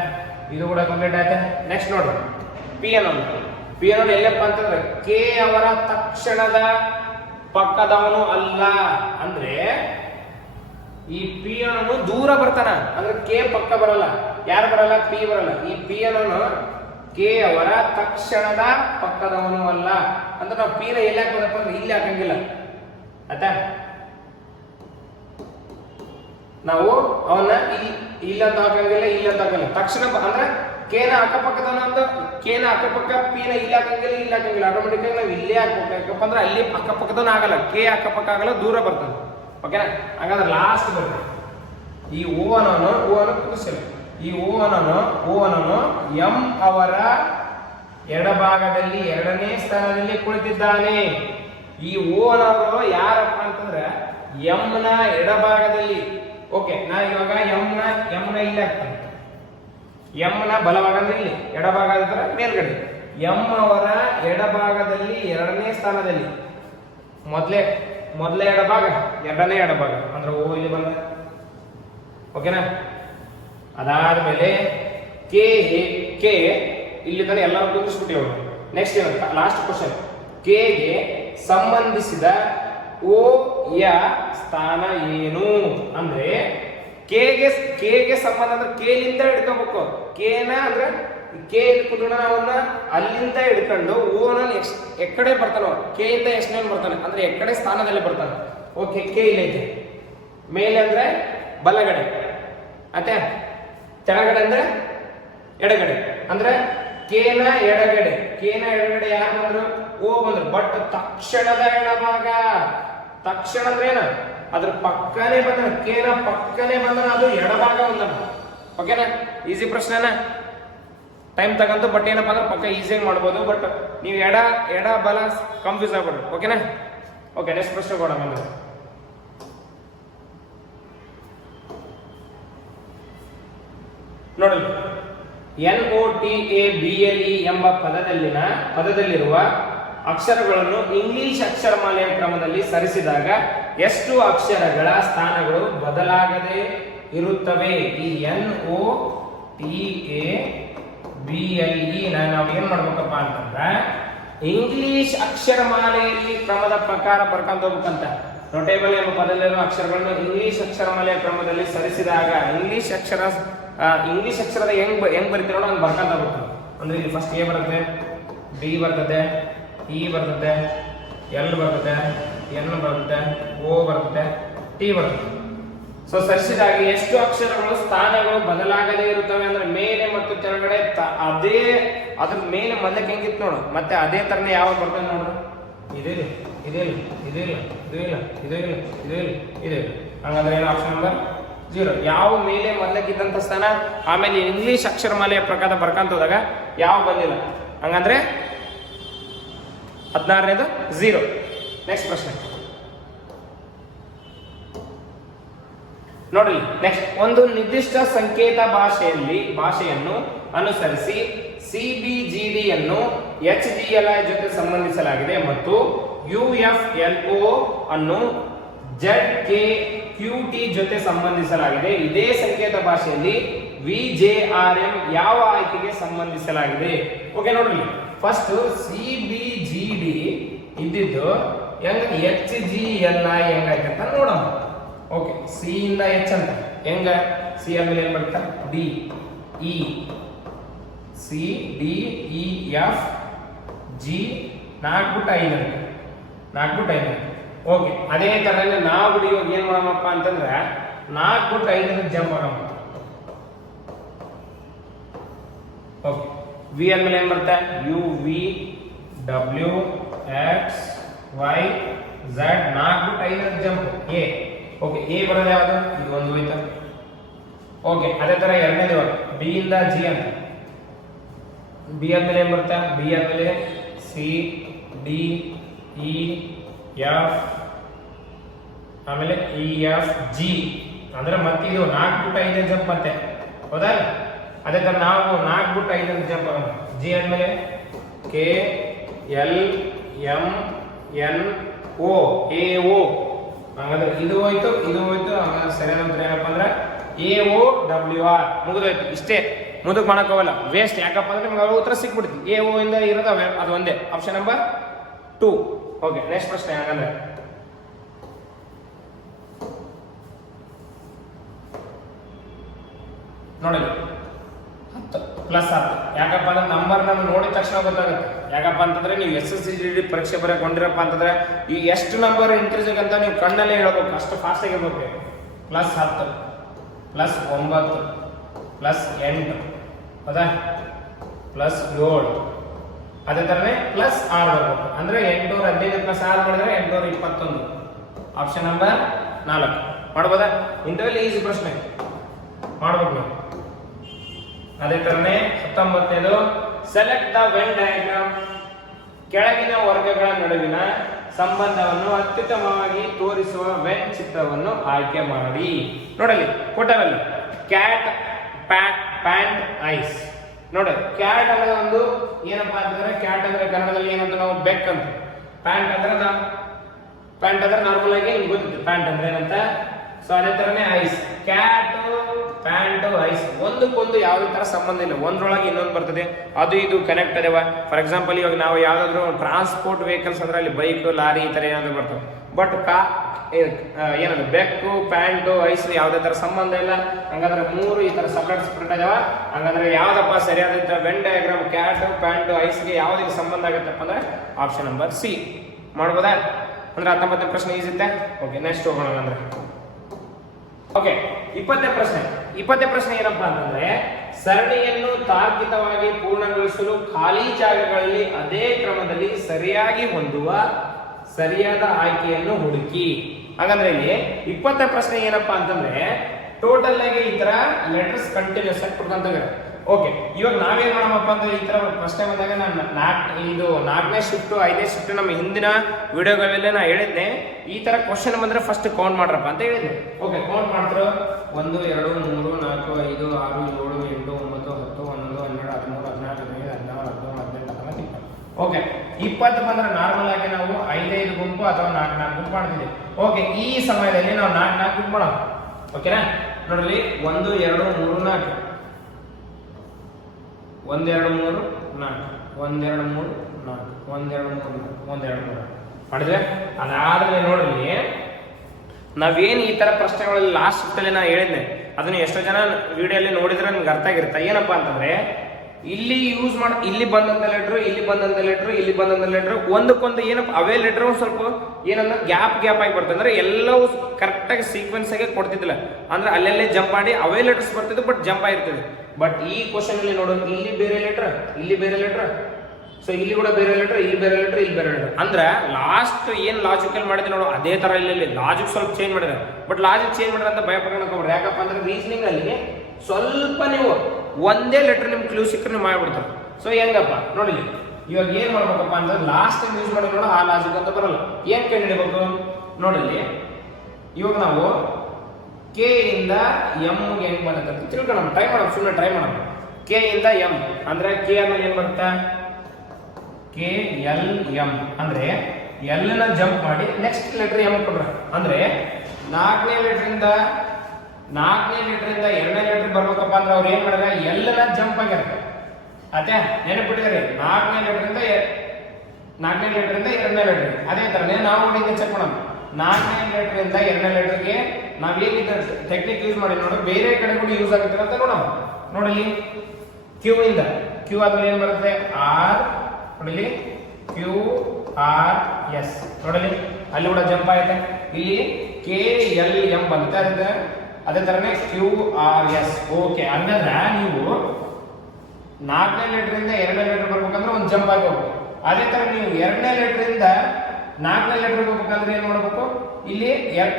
ಇದು ಕೂಡ ಕಂಪ್ಲೀಟ್ ಆಯ್ತಾ? ನೆಕ್ಸ್ಟ್ ನೋಡ್ರಿ ಪಿ ಅನ್ನೋನು. ಪಿ ಅನ್ನೋನು ಎಲ್ಲಪ್ಪ ಅಂತಂದ್ರೆ ಕೆ ಅವರ ತಕ್ಷಣದ ಪಕ್ಕದವನು ಅಲ್ಲ. ಅಂದ್ರೆ ಈ ಪಿ ಅನ್ನೋನು ದೂರ ಬರ್ತಾನ. ಅಂದ್ರೆ ಕೆ ಪಕ್ಕ ಬರಲ್ಲ. ಯಾರು ಬರಲ್ಲ? ಪಿ ಬರಲ್ಲ. ಈ ಪಿ ಅನ್ನೋನು ಕೆ ಅವರ ತಕ್ಷಣದ ಪಕ್ಕದವನು ಅಲ್ಲ. ಅಂದ್ರೆ ನಾವು ಪಿನ ಎಲ್ಲಿ ಹಾಕೋದಪ್ಪ ಅಂದ್ರೆ ಇಲ್ಲಿ ಹಾಕಂಗಿಲ್ಲ. ಆಯ್ತಾ? ನಾವು ಅವನ್ನ ಇಲ್ಲಂತ ಹಾಕಂಗಿಲ್ಲ, ಇಲ್ಲಂತ ಹಾಕಂಗಿಲ್ಲ. ತಕ್ಷಣ ಅಂದ್ರೆ ಕೇನ ಅಕ್ಕಪಕ್ಕದವನ ಅಂತ, ಕೇನ ಅಕ್ಕಪಕ್ಕ ಪಿನ ಇಲ್ಲಿ ಹಾಕಂಗಿಲ್ಲ, ಇಲ್ಲಿ ಹಾಕಂಗಿಲ್ಲ. ಆಟೋಮೆಟಿಕ್ ಆಗಿ ನಾವು ಇಲ್ಲೇ ಹಾಕ್ಬೇಕು. ಯಾಕಪ್ಪ ಅಂದ್ರೆ ಅಲ್ಲಿ ಅಕ್ಕಪಕ್ಕದವನ ಆಗಲ್ಲ, ಕೆ ಅಕ್ಕಪಕ್ಕ ಆಗಲ್ಲ, ದೂರ ಬರ್ತಾನೆ. ಓಕೆನಾ? ಹಾಗಾದ್ರೆ ಲಾಸ್ಟ್ ಬರ್ತದೆ ಈ ಓ ಅನ್ನೋನು ಕುದಿಸಿಲ್ಲ. ಈ ಓ ಅನ್ನೋನು ಎಂ ಅವರ ಎಡಭಾಗದಲ್ಲಿ 2ನೇ ಸ್ಥಾನದಲ್ಲಿ ಕುಳಿತಿದ್ದಾನೆ. ಈ ಓ ಅನ್ನೋರು ಯಾರಪ್ಪ ಅಂತಂದ್ರೆ ಎಂನ ಎಡಭಾಗದಲ್ಲಿ. ಓಕೆ, ನಾ ಇವಾಗ ಎಂನ ಇಲ್ಲಿ ಹಾಕ್ತೇನೆ. ಎಂನ ಬಲಭಾಗ ಅಂದ್ರೆ ಇಲ್ಲಿ, ಎಡಭಾಗ ಅಂದ್ರೆ ಮೇಲ್ಗಡೆ. ಎಂ ಅವರ ಎಡಭಾಗದಲ್ಲಿ 2ನೇ ಸ್ಥಾನದಲ್ಲಿ. ಮೊದಲೇ ಎಡಭಾಗ, 2ನೇ ಎಡಭಾಗ ಅಂದ್ರೆ ಓ ಇಲ್ಲಿ ಬಂದ. ಓಕೆನಾ? ಅದಾದ್ಮೇಲೆ ಕೆ ಇಲ್ಲಿ ತಾನೆ ಎಲ್ಲರೂ ಗುರುತಿಸ್ಬಿಟ್ಟಿವ್. ನೆಕ್ಸ್ಟ್ ಏನಂತ ಲಾಸ್ಟ್ ಕ್ವಶನ್. ಕೆಗೆ ಸಂಬಂಧಿಸಿದ ಓ ಯ ಸ್ಥಾನ ಏನು? ಅಂದ್ರೆ ಕೆಗೆ ಸಂಬಂಧ ಅಂದ್ರೆ ಕೇಲಿಂದ ಹಿಡ್ಕೋಬೇಕು. ಕೇನ ಅಂದ್ರೆ ಕೆ ಕುದುಣ ಅವನ್ನ ಅಲ್ಲಿಂದ ಹಿಡ್ಕೊಂಡು ಓನ ಎಕ್ಕಡೆ ಬರ್ತಾನ. ಕೆ ಇಂದ ಎಷ್ಟನೇ ಬರ್ತಾನೆ ಅಂದ್ರೆ ಎಕ್ಕಡೆ ಸ್ಥಾನದಲ್ಲಿ ಬರ್ತಾನೆ. ಓಕೆ, ಕೆ ಇಲ್ಲೈತೆ. ಮೇಲೆ ಅಂದ್ರೆ ಬಲಗಡೆ, ಮತ್ತೆ ಕೆಳಗಡೆ ಅಂದ್ರೆ ಎಡಗಡೆ. ಅಂದ್ರೆ ಕೇನ ಎಡಗಡೆ ಯಾರು ಬಂದ್ರು? ಓ ಬಂದ್ರು. ಬಟ್ ತಕ್ಷಣದ ಎಡಭಾಗ. ತಕ್ಷಣ ಅಂದ್ರೆ ಏನ? ಅದ್ರ ಪಕ್ಕನೆ ಬಂದ, ಕೇನ ಪಕ್ಕನೆ ಬಂದ, ಅದು ಎಡಭಾಗ ಬಂದನ. ಓಕೆನಾ? ಈಸಿ ಪ್ರಶ್ನೆನ ಟೈಮ್ ತಗಂತು. ಬಟ್ ಏನಪ್ಪಾ ಅಂದ್ರೆ ಪಕ್ಕ ಈಸಿಯಾಗಿ ಮಾಡ್ಬೋದು. ಬಟ್ ನೀವು ಎಡ ಬಲ ಕನ್ಫ್ಯೂಸ್ ಆಗ್ಬಿಡ್ರಿ. ಓಕೆನಾ? ಓಕೆ, ನೆಕ್ಸ್ಟ್ ಪ್ರಶ್ನೆ ಕೊಡ ಬಂದ್ರೆ ನೋಡಿ. NOTABLE ಎಂಬ ಪದದಲ್ಲಿರುವ ಅಕ್ಷರಗಳನ್ನು ಇಂಗ್ಲಿಷ್ ಅಕ್ಷರಮಾಲೆಯ ಕ್ರಮದಲ್ಲಿ ಸರಿಸಿದಾಗ ಎಷ್ಟು ಅಕ್ಷರಗಳ ಸ್ಥಾನಗಳು ಬದಲಾಗದೆ ಇರುತ್ತವೆ? ಈ NOTABLE ನಾವು ಏನ್ ಮಾಡ್ಬೇಕಪ್ಪ ಅಂತಂದ್ರೆ ಇಂಗ್ಲಿಷ್ ಅಕ್ಷರಮಾಲೆಯಲ್ಲಿ ಕ್ರಮದ ಪ್ರಕಾರ ಬರ್ಕೊಂಡ್ ಹೋಗ್ಬೇಕಂತ. ನೋಟೇಬಲ್ ಎಂಬ ಪದದಲ್ಲಿರುವ ಅಕ್ಷರಗಳನ್ನು ಇಂಗ್ಲಿಷ್ ಅಕ್ಷರಮಾಲೆಯ ಕ್ರಮದಲ್ಲಿ ಸರಿಸಿದಾಗ ಇಂಗ್ಲಿಷ್ ಅಕ್ಷರದ ಹೆಂಗ್ ಬರೀತೀರೋ ಹಂಗೆ ಬರ್ಕೊಂತ ಹೋಗ್ಬೇಕು. ಅಂದ್ರೆ ಇಲ್ಲಿ ಫಸ್ಟ್ ಎ ಬರುತ್ತೆ, ಡಿ ಬರ್ತದೆ, ಇ ಬರ್ತದೆ, ಎಲ್ ಬರ್ತದೆ, ಎನ್ ಬರುತ್ತೆ, ಓ ಬರ್ತದೆ, ಟಿ ಬರ್ತದೆ. ಸೊ ಸರಿಸಿದಾಗ ಎಷ್ಟು ಅಕ್ಷರಗಳು ಸ್ಥಾನಗಳು ಬದಲಾಗದೇ ಇರುತ್ತವೆ ಅಂದ್ರೆ ಮೇಲೆ ಮತ್ತು ಕೆಳಗಡೆ ಅದ್ರ ಮೇಲೆ ಮೊದಲಕ್ಕೆ ಹೆಂಗಿತ್ತು ನೋಡು, ಮತ್ತೆ ಅದೇ ತರನೇ ಯಾವಾಗ ಬರ್ತದೆ ನೋಡ್ರಿ. ಇದಿಲ್ಲ. ಹಂಗಂದ್ರೆ ಏನು? Option number 0. ಯಾವ ಮೇಲೆ ಮೊದಲಕ್ಕಿದ್ದಂಥ ಸ್ಥಾನ ಆಮೇಲೆ ಇಂಗ್ಲಿಷ್ ಅಕ್ಷರಮಾಲೆಯ ಪ್ರಕಾರ ಬರ್ಕಂತ ಹೋದಾಗ ಯಾವ ಬಂದಿಲ್ಲ. ಹಂಗಂದ್ರೆ 16ನೇದು 0. ನೆಕ್ಸ್ಟ್ ಪ್ರಶ್ನೆ. ನೋಡಿ ನೆಕ್ಸ್ಟ್, ಒಂದು ನಿರ್ದಿಷ್ಟ ಸಂಕೇತ ಭಾಷೆಯನ್ನು ಅನುಸರಿಸಿ CBGDಯನ್ನು HGLI ಜೊತೆ ಸಂಬಂಧಿಸಲಾಗಿದೆ ಮತ್ತು UFLO ಅನ್ನು ZKQT ಜೊತೆ ಸಂಬಂಧಿಸಲಾಗಿದೆ. ಇದೇ ಸಂಕೇತ ಭಾಷೆಯಲ್ಲಿ VJRM ಯಾವ ಆಯ್ಕೆಗೆ ಸಂಬಂಧಿಸಲಾಗಿದೆ? ಓಕೆ ನೋಡ್ರಿ, ಫಸ್ಟ್ CBGD ಇದ್ದಿದ್ದು ಹೆಂಗ HGLI ಹೆಂಗಾಯ್ತು ಅಂತ ನೋಡೋಣ. ಓಕೆ, ಸಿ ಇಂದ ಎಚ್ ಅಂತ ಹೆಂಗ, ಸಿ ಆದ್ಮೇಲೆ ಏನ್ ಬರ್ತಾ D E, C D E F G 4 ಬಿಟ್ಟು 5 ಅಂತ 4 ಬಿಟ್ಟು 5. ಓಕೆ, ಅದೇ ತರ ನಾವು ಇವಾಗ ಏನ್ ಮಾಡೋಣಪ್ಪ ಅಂತಂದ್ರೆ 4 ಬಿಟ್ಟು 5 ಜಂಪ್ ಮಾಡೋಣ. ಓಕೆ, ವಿ ಆದ್ಮೇಲೆ ಏನ್ ಬರುತ್ತೆ U V W X Y Z 4 ಬಿಟ್ಟು 5 ಜಂಪ್ ಎ. ಓಕೆ, ಎ ಬರೋದು ಯಾವುದು? ಇದು ಒಂದು ಹೋಯ್ತಾ. ಓಕೆ, ಅದೇ ತರ ಎರಡನೇದು ಬಿ ಇಂದ ಜಿ ಅಂತ. ಬಿ ಆದ್ಮೇಲೆ ಏನ್ ಬರುತ್ತೆ? ಬಿ ಆದ್ಮೇಲೆ ಸಿ ಡಿ ಇ ಎಫ್ ಆಮೇಲೆ ಇ ಎಫ್ ಜಿ, ಅಂದ್ರೆ ಮತ್ತೆ ಇದು 4 ಬಿಟ್ಟು 5 ಜಂಪ್ ಮತ್ತೆ, ಹೌದಾ? ಅದೇ ತರ ನಾವು 4 ಬಿಟ್ಟು 5 ಜಂಪ್ ಆಗೋಣ. ಜಿ ಆದ್ಮೇಲೆ K L M N O A O. ಹಾಗಾದ್ರೆ ಇದು ಹೋಯ್ತು, ಇದು ಹೋಯ್ತು. ಹಾಗಾದ್ರೆ ಸರಿಯಾದ ಉತ್ತರ ಏನಪ್ಪ ಅಂದ್ರೆ AOWR. ಮುಗಿದೋಯ್ತು, ಇಷ್ಟೇ. ಮುಂದಕ್ಕೆ ಮಾಡಕ್ ಹೋಗಲ್ಲ, ವೇಸ್ಟ್. ಯಾಕಪ್ಪ ಅಂದ್ರೆ ನಿಮ್ಗೆ ಉತ್ತರ ಸಿಕ್ಬಿಡ್ತಿ. AO ಇಂದ ಇರೋದು ಅದು ಒಂದೇ, ಆಪ್ಷನ್ ನಂಬರ್ 2. ಓಕೆ, ನೆಕ್ಸ್ಟ್ ಪ್ರಶ್ನೆ. ಹಾಗಂದ್ರೆ ನೋಡಿ 10 ಪ್ಲಸ್ 10. ಯಾಕಪ್ಪ ಅಂದ್ರೆ ನಂಬರ್ ನಮ್ಗೆ ನೋಡಿದ ತಕ್ಷಣ ಗೊತ್ತಾಗುತ್ತೆ. ಯಾಕಪ್ಪ ಅಂತಂದ್ರೆ ನೀವು SSCGD ಪರೀಕ್ಷೆ ಬರಕ್ ಕೊಂಡಿರಪ್ಪ ಅಂತಂದ್ರೆ ಈ ಎಷ್ಟು ನಂಬರ್ ಇಂಟ್ರೆಸ್ಟ್ ಅಂತ ನೀವು ಕಣ್ಣಲ್ಲೇ ಹೇಳ್ಬೇಕು, ಅಷ್ಟು ಫಾಸ್ಟ್ ಆಗಿರ್ಬೇಕು. ಪ್ಲಸ್ 10 ಪ್ಲಸ್ 9 ಪ್ಲಸ್ 8, ಹೌದಾ? ಪ್ಲಸ್ 7, ಅದೇ ತರನೇ ಪ್ಲಸ್ 6 ಬರ್ಬೇಕು. ಅಂದ್ರೆ 815 ಪ್ಲಸ್ 6 ಮಾಡಿದ್ರೆ 821. ಆಪ್ಷನ್ ನಂಬರ್ 4 ಮಾಡ್ಬೋದಾ? ಇಂಟರ್ವ್ಯೂಲ್ ಈಸಿ ಪ್ರಶ್ನೆ ಮಾಡ್ಬೇಕು ನೀವು. ಅದೇ ತರನೇ 19ನೇದು, ಸೆಲೆಕ್ಟ್ ದ ವೆನ್ ಡಯಾಗ್ರಾಮ್. ಕೆಳಗಿನ ವರ್ಗಗಳ ನಡುವಿನ ಸಂಬಂಧವನ್ನು ಅತ್ಯುತ್ತಮವಾಗಿ ತೋರಿಸುವ ವೆನ್ ಚಿತ್ರವನ್ನು ಆಯ್ಕೆ ಮಾಡಿ. ನೋಡಲಿ ಕೊಟ್ಟರಲ್ಲಿ ಕ್ಯಾಟ್ ಪ್ಯಾಂಟ್ ಐಸ್. ನೋಡಿ, ಕ್ಯಾಟ್ ಅನ್ನೋದು ಒಂದು ಏನಪ್ಪಾ ಅಂತಂದ್ರೆ, ಕ್ಯಾಟ್ ಅಂದ್ರೆ ಕನ್ನಡದಲ್ಲಿ ಏನಂತ ನಾವು ಬೆಕ್ ಅಂತ, ಪ್ಯಾಂಟ್ ಅಂದ್ರೆ ನಾರ್ಮಲ್ ಆಗಿ ನಿಮ್ಗೆ ಗೊತ್ತಿತ್ತು ಪ್ಯಾಂಟ್ ಅಂದ್ರೆ ಏನಂತ. ಸೊ ಅದೇ ತರನೇ ಐಸ್, ಕ್ಯಾಟ್ ಪ್ಯಾಂಟ್ ಐಸ್ ಒಂದಕ್ಕೊಂದು ಯಾವುದೇ ತರ ಸಂಬಂಧ ಇಲ್ಲ. ಒಂದ್ರೊಳಗೆ ಇನ್ನೊಂದು ಬರ್ತದೆ, ಅದು ಇದು ಕನೆಕ್ಟ್ ಅದೇವ. ಫಾರ್ ಎಕ್ಸಾಂಪಲ್ ಇವಾಗ ನಾವು ಯಾವ್ದಾದ್ರು ಟ್ರಾನ್ಸ್ಪೋರ್ಟ್ ವೆಹಿಕಲ್ಸ್ ಅಂದ್ರೆ ಅಲ್ಲಿ ಬೈಕ್ ಲಾರಿ ಈ ತರ ಏನಾದ್ರು ಬರ್ತವೆ. ಬಟ್ ಏನದು ಬೆಕ್ಕು ಪ್ಯಾಂಟು ಐಸ್ ಯಾವುದೇ ತರ ಸಂಬಂಧ ಇಲ್ಲ. ಹಂಗಂದ್ರೆ 3 ಈ ತರ ಸಪ್ರೇಟ್ ಅದಾವ. ಹಂಗಂದ್ರೆ ಯಾವ್ದಪ್ಪ ಸರಿಯಾದ ವೆನ್ ಡಯಾಗ್ರಾಮ್ ಕ್ಯಾಟ್ ಪ್ಯಾಂಟು ಐಸ್ಗೆ ಯಾವ್ದಕ್ಕೆ ಸಂಬಂಧ ಆಗುತ್ತಪ್ಪ ಅಂದ್ರೆ ಆಪ್ಷನ್ ನಂಬರ್ ಸಿ. ಮಾಡ್ಬೋದಾ? ಅಂದ್ರೆ 19ನೇ ಪ್ರಶ್ನೆ ಈಸಿ ಇತ್ತೆ. ಓಕೆ, ನೆಕ್ಸ್ಟ್ ಹೋಗೋಣ. ಅಂದ್ರೆ ಓಕೆ, 20ನೇ ಪ್ರಶ್ನೆ ಏನಪ್ಪಾ ಅಂತಂದ್ರೆ, ಸರಣಿಯನ್ನು ತಾರ್ಕಿಕವಾಗಿ ಪೂರ್ಣಗೊಳಿಸಲು ಖಾಲಿ ಜಾಗಗಳಲ್ಲಿ ಅದೇ ಕ್ರಮದಲ್ಲಿ ಸರಿಯಾಗಿ ಹೊಂದುವ ಸರಿಯಾದ ಆಯ್ಕೆಯನ್ನು ಹುಡುಕಿ. ಹಾಗಂದ್ರೆ ಇಲ್ಲಿ 20ನೇ ಪ್ರಶ್ನೆ ಏನಪ್ಪಾ ಅಂತಂದ್ರೆ, ಟೋಟಲ್ ಆಗಿ ಈ ತರ ಲೆಟರ್ಸ್ ಕಂಟಿನ್ಯೂಸ್ ಆಗಿ ಕೊಡ್ಕೊಂತಾರೆ. ಓಕೆ, ಇವಾಗ ನಾವೇನ್ ಮಾಡಮಪ್ಪ ಅಂದ್ರೆ, ಈ ತರ ಪ್ರಶ್ನೆ ಬಂದಾಗ ಇದು 4ನೇ ಶಿಫ್ಟ್ 5ನೇ ಶಿಫ್ಟ್ ನಮ್ಮ ಹಿಂದಿನ ವಿಡಿಯೋಗಳಲ್ಲೇ ನಾ ಹೇಳಿದ್ದೆ. ಈ ತರ ಕ್ವಶನ್ ಬಂದ್ರೆ ಫಸ್ಟ್ ಕೌಂಟ್ ಮಾಡ್ರಪ್ಪ ಅಂತ ಹೇಳಿದ್ದೆ. ಓಕೆ, ಕೌಂಟ್ ಮಾಡ್ತಾರೆ 1 2 3 4 5 6 7 8 9 10 11 12 13 14 15 16 17 18 19 20. ಓಕೆ, 20 ಬಂದ್ರೆ ನಾರ್ಮಲ್ ಆಗಿ ನಾವು 5 ಗುಂಪು ಅಥವಾ 4 ಗುಂಪು ಮಾಡ್ತಿದ್ವಿ. ಓಕೆ, ಈ ಸಮಯದಲ್ಲಿ ನಾವು 4 ಗುಂಪು ಮಾಡೋಣ. ಓಕೆನಾ? ನೋಡ್ರಿ, 1 2 3 4 1 2 3 4 1 2 3 4 1 2 3 1 2 3 ಮಾಡಿದ್ರೆ, ಅದಾದ್ಮೇಲೆ ನೋಡ್ರಿ, ನಾವೇನು ಈ ತರ ಪ್ರಶ್ನೆಗಳಲ್ಲಿ ಲಾಸ್ಟ್ ಶಿಫ್ಟಲ್ಲಿ ನಾನು ಹೇಳಿದ್ದೆ, ಅದನ್ನ ಎಷ್ಟೋ ಜನ ವಿಡಿಯೋಲಿ ನೋಡಿದ್ರೆ ನಿಮ್ಗೆ ಅರ್ಥ ಆಗಿರುತ್ತೆ. ಏನಪ್ಪಾ ಅಂತಂದ್ರೆ, ಇಲ್ಲಿ ಯೂಸ್ ಮಾಡಿ ಇಲ್ಲಿ ಬಂದಂತ ಲೆಟ್ರು, ಇಲ್ಲಿ ಬಂದಂತ ಲೆಟ್ರು, ಇಲ್ಲಿ ಬಂದಂತ ಲೆಟ್ರು ಒಂದಕ್ಕೊಂದು ಏನಪ್ಪ ಅವೇ ಲೆಟ್ರು ಸ್ವಲ್ಪ ಏನಂದ್ರೆ ಗ್ಯಾಪ್ ಆಗಿ ಬರ್ತದೆ. ಅಂದ್ರೆ ಎಲ್ಲವೂ ಕರೆಕ್ಟಾಗಿ ಸೀಕ್ವೆನ್ಸ್ ಆಗಿ ಕೊಡ್ತಿದ್ದಿಲ್ಲ, ಅಂದ್ರೆ ಅಲ್ಲೆಲ್ಲೇ ಜಂಪ್ ಮಾಡಿ ಅವೇ ಲೆಟರ್ಸ್ ಬರ್ತಿದ್ವು, ಬಟ್ ಜಂಪ್ ಆಗಿರ್ತದೆ. ಬಟ್ ಈ ಕ್ವಶನ್ ಅಲ್ಲಿ ನೋಡೋದು, ಇಲ್ಲಿ ಬೇರೆ ಲೆಟರ್, ಇಲ್ಲಿ ಬೇರೆ ಲೆಟರ್, ಸೊ ಇಲ್ಲಿ ಕೂಡ ಬೇರೆ ಲೆಟರ್, ಇಲ್ಲಿ ಬೇರೆ ಲೆಟರ್, ಇಲ್ಲಿ ಬೇರೆ ಲೆಟರ್. ಅಂದ್ರೆ ಲಾಸ್ಟ್ ಏನ್ ಲಾಜಿಕಲ್ ಮಾಡಿದ್ರೆ ನೋಡು ಅದೇ ತರ ಇಲ್ಲಿ ಲಾಜಿಕ್ ಸ್ವಲ್ಪ ಚೇಂಜ್ ಮಾಡಿದ್ರೆ. ಬಟ್ ಲಾಜಿಕ್ ಚೇಂಜ್ ಮಾಡಿದ್ರೆ ಅಂತ ಭಯ ಪಡ್ಕೊಂಡು, ಯಾಕಪ್ಪ ಅಂದ್ರೆ ರೀಸನಿಂಗ್ ಅಲ್ಲಿ ಸ್ವಲ್ಪ ನೀವು ಒಂದೇ ಲೆಟರ್ ನಿಮ್ಗೆ ಕ್ಲೂ ಸಿಕ್ಕರೆ ನೀವು ಮಾಡ್ಬಿಡ್ತಾರೆ. ಸೊ ಹೆಂಗಪ್ಪ ನೋಡಿ, ಇವಾಗ ಏನ್ ಮಾಡ್ಬೇಕಪ್ಪ ಅಂದ್ರೆ ಲಾಸ್ಟ್ ಟೈಮ್ ಯೂಸ್ ಮಾಡಿದ್ರೆ ಆ ಲಾಜಿಕ್ ಅಂತ ಬರಲ್ಲ. ಏನ್ ಕಂಡು ಹಿಡಿಬೇಕು ನೋಡಿಲ್ಲಿ, ಇವಾಗ ನಾವು ಕೆ ಇಂದ ಎಂ ಗೆ ಹೆಂಗ್ ಬರುತ್ತೆ ಅಂತ ತಿಳ್ಕೊಳ್ಳೋಣ, ಟ್ರೈ ಮಾಡೋಣ, ಸುಮ್ಮನೆ ಟ್ರೈ ಮಾಡೋಣ. ಕೆ ಇಂದ ಎಂ ಅಂದ್ರೆ ಕೆ ಆದ್ಮೇಲೆ ಏನ್ ಬರುತ್ತಾ ಕೆ ಎಲ್ ಎಂ ಅಂದ್ರೆ ಎಲ್ ನ ಜಂಪ್ ಮಾಡಿ ನೆಕ್ಸ್ಟ್ ಲೆಟರ್ ಎಂ ಕೊಡ್ರ ಅಂದ್ರೆ ನಾಲ್ಕನೇ ಲೆಟರ್ ಇಂದ ಎರಡನೇ ಲೆಟರ್ ಬರ್ಬೇಕಪ್ಪ ಅಂದ್ರೆ ಅವ್ರು ಏನ್ ಮಾಡಿದ್ರೆ ಎಲ್ ನ ಜಂಪ್ ಆಗ್ಯಾರ. ಅದೇ ನೆನಪಿಟ್ಟಿದ್ದಾರೆ, ನಾಲ್ಕನೇ ಲೆಟರ್ ಇಂದ ಎರಡನೇ ಲೆಟರ್. ಅದೇ ತರನೇ ನಾವು ನೋಡಿ ಚೆಕ್ ಮಾಡೋಣ. ನಾಲ್ಕನೇ ಲೆಟರ್ ಇಂದ ಎರಡನೇ ಲೆಟರ್ಗೆ ನಾವ್ ಏನಿದೆ ಟೆಕ್ನಿಕ್ ಯೂಸ್ ಮಾಡಿ ನೋಡಿ ಬೇರೆ ಕಡೆ ಕೂಡ ಯೂಸ್ ಆಗುತ್ತೆ ಅಂತ ನೋಡೋಣ. ನೋಡಲಿ ಕ್ಯೂ ಇಂದ ಕ್ಯೂ ಆದ್ಮೇಲೆ ಏನ್ ಬರುತ್ತೆ ಆರ್, ನೋಡಲಿ ಕ್ಯೂ ಆರ್ ಎಸ್, ನೋಡಲಿ ಅಲ್ಲಿ ಕೂಡ ಜಂಪ್ ಆಯ್ತೆ. ಇಲ್ಲಿ ಕೆ ಎಲ್ ಎಂ ಬಂದಿದೆ, ಅದೇ ತರನೇ ಕ್ಯೂ ಆರ್ ಎಸ್. ಓಕೆ, ಹಂಗಂದ್ರೆ ನೀವು ನಾಲ್ಕನೇ ಲೆಟರ್ ಇಂದ ಎರಡನೇ ಲೆಟರ್ ಬರ್ಬೇಕಂದ್ರೆ ಒಂದು ಜಂಪ್ ಆಗಿ ಹೋಗ್ಬೇಕು. ಅದೇ ತರ ನೀವು ಎರಡನೇ ಲೆಟರ್ ಇಂದ ನಾಲ್ಕನೇ ಲೆಟರ್ ಹೋಗ್ಬೇಕಂದ್ರೆ ಏನ್ ಮಾಡ್ಬೇಕು, ಇಲ್ಲಿ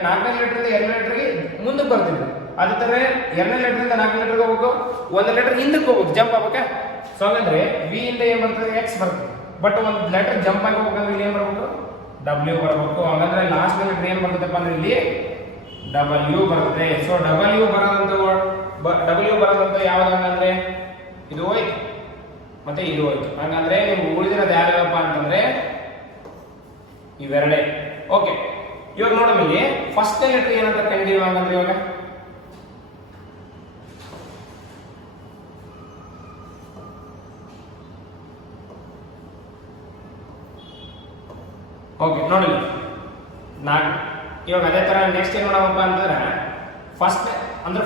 ನಾಲ್ಕನೇ ಲೆಟರ್ ಇಂದ ಎರಡನೇ ಲೆಟರ್ಗೆ ಮುಂದಕ್ಕೆ ಬರ್ತಿದ್ರು. ಅದೇ ತರ ಎರಡನೇ ಲೆಟರ್ ಇಂದ ನಾಲ್ಕನೇ ಲೆಟರ್ಗೆ ಹೋಗ್ಬೇಕು, ಒಂದು ಲೆಟರ್ ಹಿಂದಕ್ಕೆ ಹೋಗ್ಬೇಕು, ಜಂಪ್ ಆಗ್ಬೇಕಾ. ಸೊ ಹಂಗಂದ್ರೆ ವಿ ಇಂದ ಏನ್ ಬರ್ತದೆ ಎಕ್ಸ್ ಬರ್ತದೆ, ಬಟ್ ಒಂದು ಲೆಟರ್ ಜಂಪ್ ಆಗಿ ಹೋಗ್ಬೇಕಂದ್ರೆ ಇಲ್ಲಿ ಏನ್ ಬರ್ಬೇಕು ಡಬ್ಲ್ಯೂ ಬರಬೇಕು. ಹಾಗಂದ್ರೆ ಲಾಸ್ಟ್ ಲೆಟರ್ ಏನ್ ಬರ್ತದಪ್ಪ ಅಂದ್ರೆ ಇಲ್ಲಿ ಡಬ್ಲ್ಯೂ ಬರುತ್ತೆ. ಸೊ ಡಬ್ಲ್ಯೂ ಬರೋದಂತ ಯಾವ್ದಂದ್ರೆ ಇದು ಹೋಯ್ತು ಮತ್ತೆ ಇದು ಹೋಯ್ತು. ಹಂಗಂದ್ರೆ ನಿಮ್ಗೆ ಉಳಿದಿರೋದು ಯಾವ್ಯಾವಪ್ಪ ಅಂತಂದ್ರೆ ಇವೆರಡೇ. ಓಕೆ, ಇವಾಗ ನೋಡೋಣ ಇಲ್ಲಿ ಫಸ್ಟ್ ಲೆಟರ್ ಏನಂತ ಕಂಡಿದ್ದೀವಿ ಹಂಗಂದ್ರೆ ಇವಾಗ ಓಕೆ ನೋಡಿ ಇವಾಗ ಅದೇ ತರ ನೆಕ್ಸ್ಟ್ ಏನ್ ಮಾಡೋಣಪ್ಪ ಅಂತಂದ್ರೆ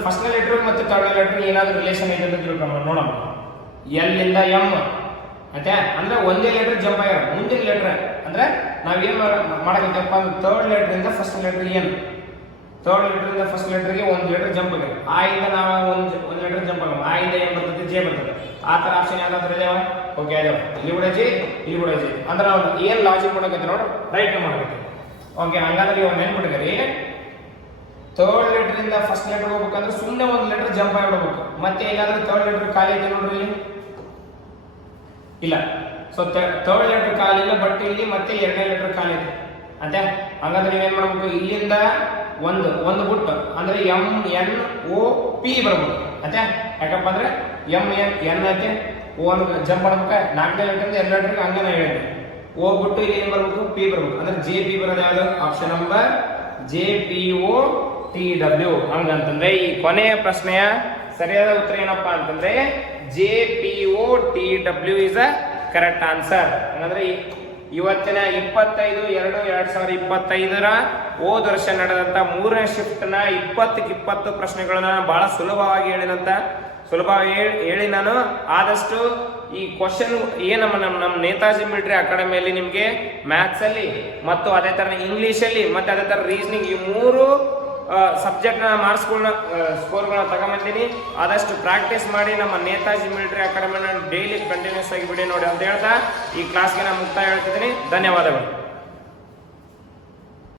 ಫಸ್ಟ್ ಲೆಟರ್ ಮತ್ತೆ ಥರ್ಡ್ ಲೆಟರ್ ಏನಾದ್ರು ರಿಲೇಷನ್ ಇದೆ ಅಂತ ತಿಳ್ಕೊಂಡು ನೋಡೋಣ. ಎಲ್ ಇಂದ ಎಂ ಮತ್ತೆ ಅಂದ್ರೆ ಒಂದೇ ಲೆಟರ್ ಜಂಪ್ ಆಗ್ಯಾರ. ಮುಂದಿನ ಲೆಟರ್ ಅಂದ್ರೆ ನಾವೇನ್ ಮಾಡಬೇಕಪ್ಪ ಅಂದ್ರೆ ಥರ್ಡ್ ಲೆಟರ್ ಇಂದ ಫಸ್ಟ್ ಲೆಟರ್ ಏನ್, ಥರ್ಡ್ ಲೆಟರ್ ಇಂದ ಫಸ್ಟ್ ಲೆಟರ್ಗೆ ಒಂದು ಲೆಟರ್ ಜಂಪ್ ಆಗ್ಯಾರ. ಆ ಇಂದ ನಾವು ಒಂದು ಲೆಟರ್ ಜಂಪ್ ಆಗ, ಆ ಇಂದ ಏನ್ ಬರ್ತದೆ ಜೆ ಬರ್ತದೆ. ಆ ತರ ಆಪ್ಷನ್ ಯಾವ್ದಾದ್ರು ಇದಾವ? ಓಕೆ, ಅದಾವ. ಇಲ್ಲಿ ಕೂಡ ಜೆ, ಇಲ್ಲಿ ಕೂಡ ಜೆ. ಅಂದ್ರೆ ಅವ್ನು ಏನ್ ಲಾಜಿಕ್ ಮಾಡಕೈತೆ ನೋಡ್ರಿ, ರೈಟ್ ಮಾಡಕೈತೆ. ಓಕೆ, ಹಂಗಾದ್ರೆ ಇವಾಗ ನೆನ್ಪಿಟ್ಕರಿ ಥರ್ಡ್ ಲೆಟರ್ ಇಂದ ಫಸ್ಟ್ ಲೆಟರ್ ಹೋಗ್ಬೇಕಂದ್ರೆ ಸುಮ್ಮನೆ ಒಂದು ಲೆಟರ್ ಜಂಪ್ ಆಗಿಬಿಡ್ಬೇಕು. ಮತ್ತೆ ಏನಾದ್ರೂ ಥರ್ಡ್ ಲೆಟರ್ ಖಾಲಿ ಐತೆ ನೋಡ್ರಿ ಇಲ್ಲಿ ಇಲ್ಲ. ಸೊ ಥರ್ಡ್ ಲೆಟರ್ ಖಾಲಿ ಇಲ್ಲ, ಬಟ್ ಇಲ್ಲಿ ಮತ್ತೆ ಎರಡನೇ ಲೆಟರ್ ಖಾಲಿ ಐತೆ ಅಂತೆ. ಹಂಗಂದ್ರೆ ನೀವೇನ್ ಮಾಡ್ಬೇಕು, ಇಲ್ಲಿಂದ ಒಂದು ಬಿಟ್ಟು ಅಂದ್ರೆ ಎಂ ಎನ್ ಓ ಪಿ ಬರ್ಬೇಕು ಅಂತೆ. ಯಾಕಪ್ಪ ಅಂದ್ರೆ ಎಂ ಎನ್ ಐತೆ, ಓ ಅನ್ನು ಜಂಪ್ ಮಾಡ್ಬೇಕ. ನಾಲ್ಕನೇ ಲೆಟರ್ ಇಂದ ಎರಡು ಲೆಟರ್ಗೆ ಹಂಗನ ಹೇಳಿದೆ. ಓ ಬಿಟ್ಟು ಇಲ್ಲಿ ಏನ್ ಬರ್ಬೇಕು ಪಿ ಬರ್ಬೇಕು. ಅಂದ್ರೆ ಜೆ ಪಿ ಬರೋದು ಯಾವ್ದು option number J P O T W. ಹಂಗಂತಂದ್ರೆ ಈ ಕೊನೆಯ ಪ್ರಶ್ನೆಯ ಸರಿಯಾದ ಉತ್ತರ ಏನಪ್ಪಾ ಅಂತಂದ್ರೆ J P O T W is a correct answer. ಹಂಗಂದ್ರೆ ಇವತ್ತಿನ 25/2/2025 ಹೋದ ವರ್ಷ ನಡೆದಂತ ಮೂರನೇ ಶಿಫ್ಟ್ ನ 20 ಪ್ರಶ್ನೆಗಳನ್ನ ಬಹಳ ಸುಲಭವಾಗಿ ಹೇಳಿ ನಾನು ಆದಷ್ಟು ಈ ಕ್ವಶನ್ ನಮ್ಮ ನೇತಾಜಿ ಮಿಲಿಟರಿ ಅಕಾಡೆಮಿಯಲ್ಲಿ ನಿಮ್ಗೆ ಮ್ಯಾಥ್ಸ್ ಅಲ್ಲಿ ಮತ್ತು ಅದೇ ತರ ಇಂಗ್ಲಿಷ್ ಅಲ್ಲಿ ಮತ್ತೆ ಅದೇ ತರ ರೀಸನಿಂಗ್ ಈ ಮೂರು ಸಬ್ಜೆಕ್ಟ್ ನ ಮಾರ್ಕ್ಸ್ಗಳನ್ನ ಸ್ಕೋರ್ಗಳನ್ನ ತಗೊಂಬಂದಿನಿ. ಆದಷ್ಟು ಪ್ರಾಕ್ಟೀಸ್ ಮಾಡಿ ನಮ್ಮ ನೇತಾಜಿ ಮಿಲಿಟರಿ ಅಕಾಡೆಮಿನ ಡೈಲಿ ಕಂಟಿನ್ಯೂಸ್ ಆಗಿ ವಿಡಿಯೋ ನೋಡಿ ಅಂತ ಹೇಳ್ತಾ ಈ ಕ್ಲಾಸ್ಗೆ ನಾನು ಮುಕ್ತಾಯ ಹೇಳ್ತಿದ್ದೀನಿ. ಧನ್ಯವಾದಗಳು.